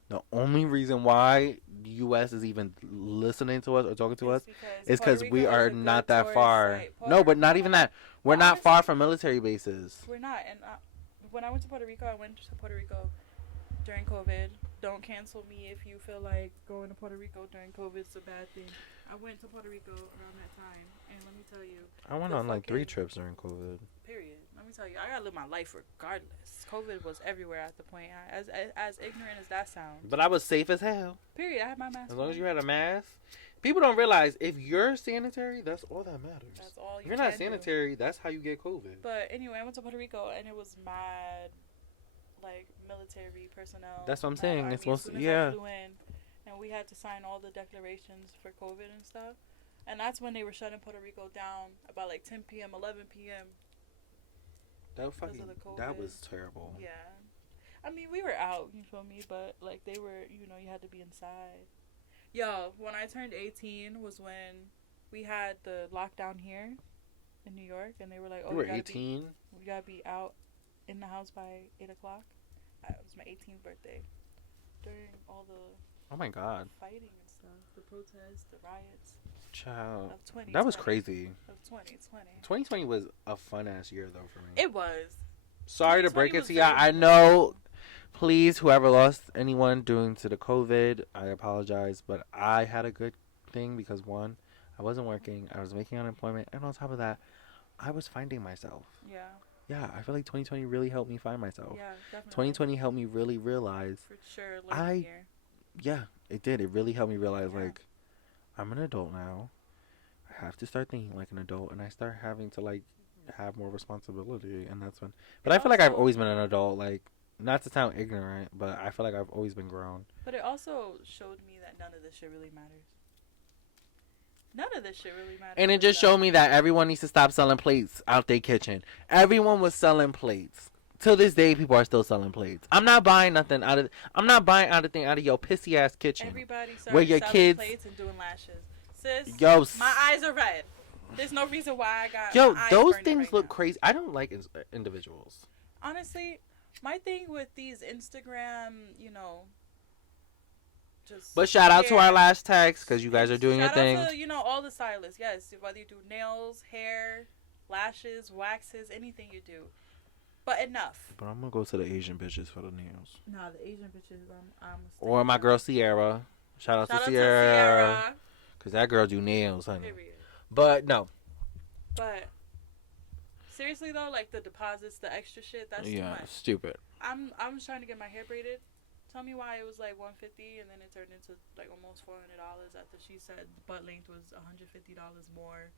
The only reason why the U.S. is even listening to us or talking to us is because we are not that far. No, but not even that. We're not far from military bases. We're not. And when I went to Puerto Rico, I went to Puerto Rico during COVID. Don't cancel me if you feel like going to Puerto Rico during COVID is a bad thing. I went to Puerto Rico around that time, and let me tell you. I went on like 3 trips during COVID. Period. Let me tell you, I gotta live my life regardless. COVID was everywhere at the point. As ignorant as that sounds. But I was safe as hell. Period. I had my mask. As long as you had a mask. People don't realize if you're sanitary, that's all that matters. That's all you. If you're not sanitary, that's how you get COVID. But anyway, I went to Puerto Rico and it was mad, like military personnel. That's what I'm saying. It's supposed to, I flew in, and we had to sign all the declarations for COVID and stuff. And that's when they were shutting Puerto Rico down about like 10 p.m., 11 p.m. That was terrible. Yeah. I mean, we were out, you feel me? But like they were, you had to be inside. Yo, when I turned 18 was when we had the lockdown here in New York, and they were like, "Oh, you were 18. We gotta be out in the house by 8 o'clock." It was my 18th birthday. during all the Oh my God. fighting and stuff, the protests, the riots Child. of 2020. That was crazy. Of 2020. 2020 was a fun ass year though for me. It was. Sorry to break 2020 it to was y'all. very I know. Please, whoever lost anyone due to the COVID, I apologize. But I had a good thing because one, I wasn't working. I was making unemployment. And on top of that, I was finding myself. Yeah. Yeah, I feel like 2020 really helped me find myself. Yeah, definitely. 2020 helped me really realize. For sure, learning year. Yeah, it did. It really helped me realize, Yeah. like, I'm an adult now. I have to start thinking like an adult. And I start having to, like, have more responsibility. And that's when. But I feel like I've always been an adult. Like, not to sound ignorant, but I feel like I've always been grown. But it also showed me that none of this shit really matters. None of this shit really matters. And it just showed me that everyone needs to stop selling plates out their kitchen. Everyone was selling plates. Till this day, people are still selling plates. I'm not buying nothing out of. I'm not buying anything out of your pissy ass kitchen. Everybody started where your selling kids, plates and doing lashes. Sis, yo, my eyes are red. There's no reason why I got. Yo, my eyes those burning things right look now. crazy. I don't like individuals. Honestly, my thing with these Instagram, just. But shout out to our last text because you guys are doing your thing. Shout out to all the stylists. Yes, whether you do nails, hair, lashes, waxes, anything you do. But enough. But I'm gonna go to the Asian bitches for the nails. Nah, the Asian bitches. I'm. Or my girl Sierra. Shout out to Sierra. Cause that girl do nails, honey. Period. But no. But seriously though, like the deposits, the extra shit, that's too much. Stupid. I'm trying to get my hair braided. Tell me why it was like $150 and then it turned into like almost $400 after she said butt length was $150 more,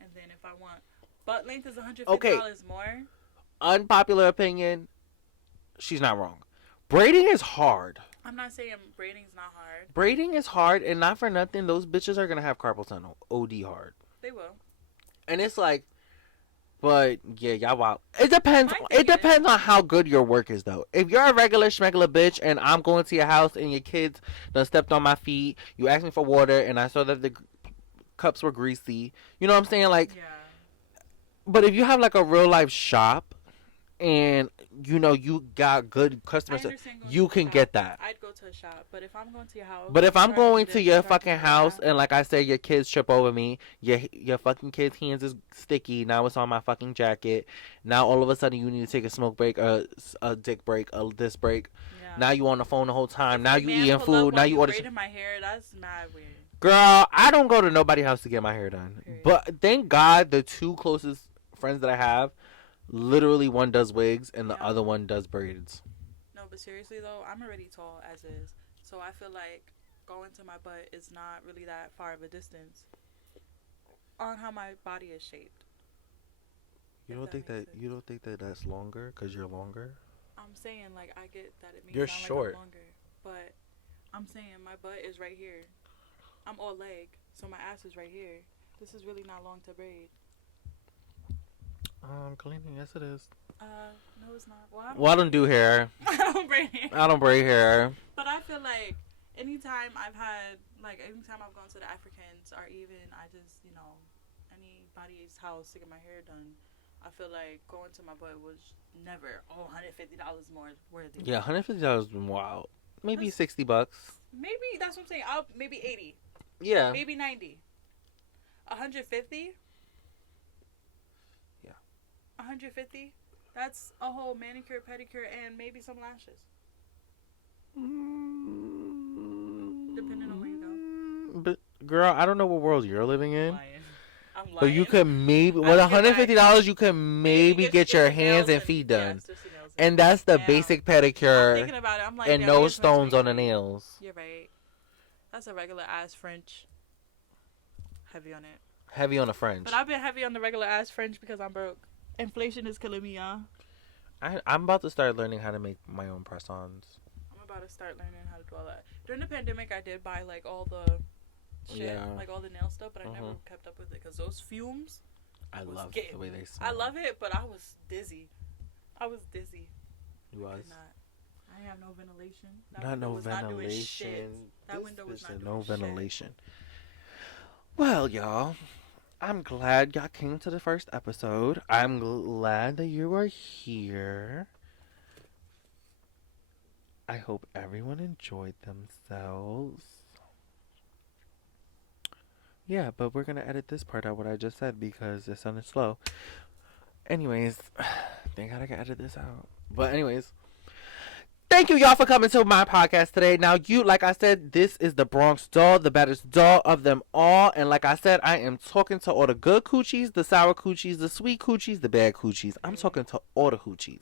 and then if I want butt length is $150 more. Unpopular opinion. She's not wrong. Braiding is hard. I'm not saying braiding's not hard. Braiding is hard, and not for nothing, those bitches are gonna have carpal tunnel. OD hard. They will. And it's like, but yeah, y'all wow. It depends. It depends on how good your work is, though. If you're a regular schmegular bitch, and I'm going to your house and your kids done stepped on my feet, you asked me for water, and I saw that the cups were greasy. You know what I'm saying? Like, yeah. But if you have like a real life shop, and you got good customers, you can get that. I'd go to a shop, but if I'm going to your house, but if I'm going to your fucking house and like I say, your kids trip over me, your fucking kids' hands is sticky. Now it's on my fucking jacket. Now all of a sudden you need to take a smoke break, a dick break, a this break. Yeah. Now you on the phone the whole time. Now you eating food. Now you order. My hair, that's mad weird. Girl, I don't go to nobody's house to get my hair done. Period. But thank God the two closest friends that I have. Literally, one does wigs and the other one does braids. No, but seriously though, I'm already tall as is, so I feel like going to my butt is not really that far of a distance on how my body is shaped. You don't think that that's longer because you're longer? I'm saying like I get that it means you're short. Like I'm longer, but I'm saying my butt is right here. I'm all leg, so my ass is right here. This is really not long to braid. Cleaning, yes it is. No it's not. Well, I don't do hair. I don't braid hair. I don't braid hair. But I feel like anytime I've gone to the Africans or even I just, anybody's house to get my hair done, I feel like going to my butt was never, $150 more worthy. Yeah, $150 is wild. Maybe $60. Maybe, that's what I'm saying. Maybe 80. Yeah. Maybe 90. 150? 150. That's a whole manicure, pedicure, and maybe some lashes. Depending on where you go. But girl, I don't know what world you're living in. I'm lying. But you could maybe with $150 you can maybe get your hands and feet done. And that's the basic pedicure. I'm thinking about it. I'm like, and no stones on the nails. You're right. That's a regular ass French. Heavy on it. Heavy on the French. But I've been heavy on the regular ass French because I'm broke. Inflation is killing me, y'all. I'm about to start learning how to make my own press-ons. I'm about to start learning how to do all that. During the pandemic, I did buy like all the shit, like all the nail stuff, but I never kept up with it because those fumes. I love the way they smell. I love it, but I was dizzy. You was? I didn't have no ventilation. No ventilation. That window was not doing no ventilation. Well, y'all. I'm glad y'all came to the first episode. I'm glad that you are here. I hope everyone enjoyed themselves. Yeah, but we're gonna edit this part out what I just said because it sounded slow. Anyways, thank God I can edit this out. But anyways, thank you y'all for coming to my podcast today. Now like I said, this is the Bronx doll, the baddest doll of them all. And like I said, I am talking to all the good coochies, the sour coochies, the sweet coochies, the bad coochies. I'm talking to all the coochies.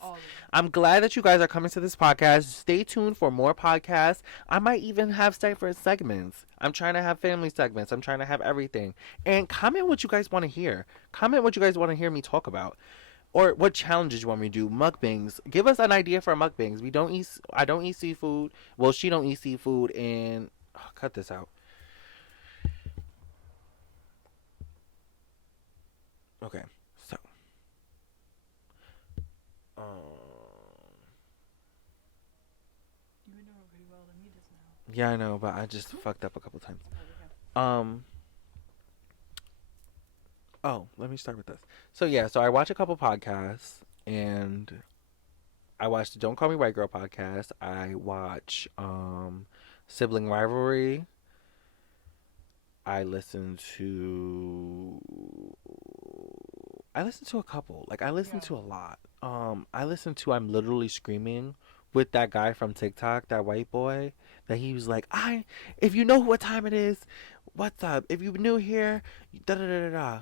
I'm glad that you guys are coming to this podcast. Stay tuned for more podcasts. I might even have separate segments. I'm trying to have family segments. I'm trying to have everything. And comment what you guys want to hear. Comment what you guys want to hear me talk about. Or what challenges you want me to do? Mukbangs. Give us an idea for mukbangs. I don't eat seafood. Well, she don't eat seafood, and cut this out. Okay, so You were doing pretty well to me just now. yeah, I know, but I just fucked up a couple times. Oh, let me start with this. So yeah, so I watch a couple podcasts, and I watched the Don't Call Me White Girl podcast. I watch Sibling Rivalry. I listen to a couple. Like I listen to a lot. I listen to I'm Literally Screaming with that guy from TikTok, that white boy, that he was like, if you know what time it is, what's up? If you're new here, da da da da da.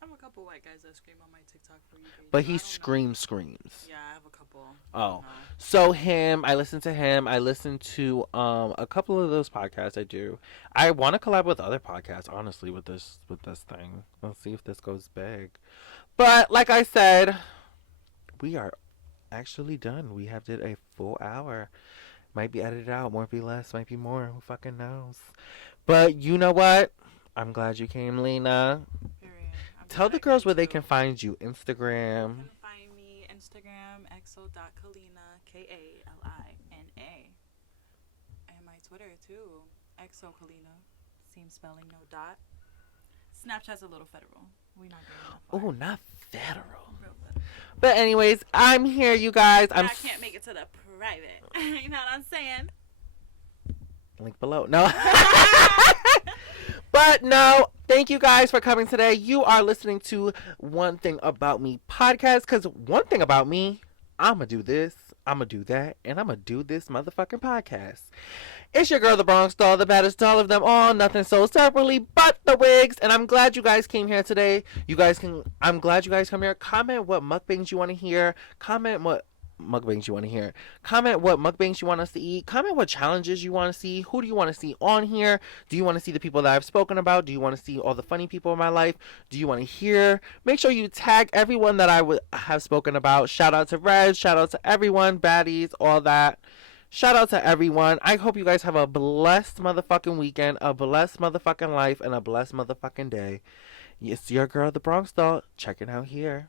I have a couple white guys that scream on my TikTok for you. Baby. But he screams. Yeah, I have a couple. Oh, so him. I listen to him. I listen to a couple of those podcasts. I do. I want to collab with other podcasts. Honestly, with this thing. Let's see if this goes big. But like I said, we are actually done. We have did a full hour. Might be edited out. Might be less. Might be more. Who fucking knows? But you know what? I'm glad you came, Lena. Tell the girls where they can find you. Instagram. You can find me Instagram exo.kalina Kalina, and my Twitter too exokalina, same spelling, no dot. Snapchat's a little federal. We not doing that. Oh, not federal. But anyways, I'm here, you guys. I can't make it to the private. You know what I'm saying? Link below. No. But no, thank you guys for coming today. You are listening to One Thing About Me podcast. Because one thing about me, I'm going to do this, I'm going to do that, and I'm going to do this motherfucking podcast. It's your girl, the Bronx doll, the baddest doll of them all. Nothing sold separately but the wigs. And I'm glad you guys came here today. I'm glad you guys come here. Comment what mukbangs you want to hear. Comment what mukbangs you want to hear. Comment what mukbangs you want us to eat. Comment what challenges you want to see. Who do you want to see on here? Do you want to see the people that I've spoken about? Do you want to see all the funny people in my life? Do you want to hear? Make sure you tag everyone that I would have spoken about. Shout out to Reg. Shout out to everyone. Baddies. All that. Shout out to everyone. I hope you guys have a blessed motherfucking weekend, a blessed motherfucking life, and a blessed motherfucking day. It's your girl, the Bronx doll. Check it out here.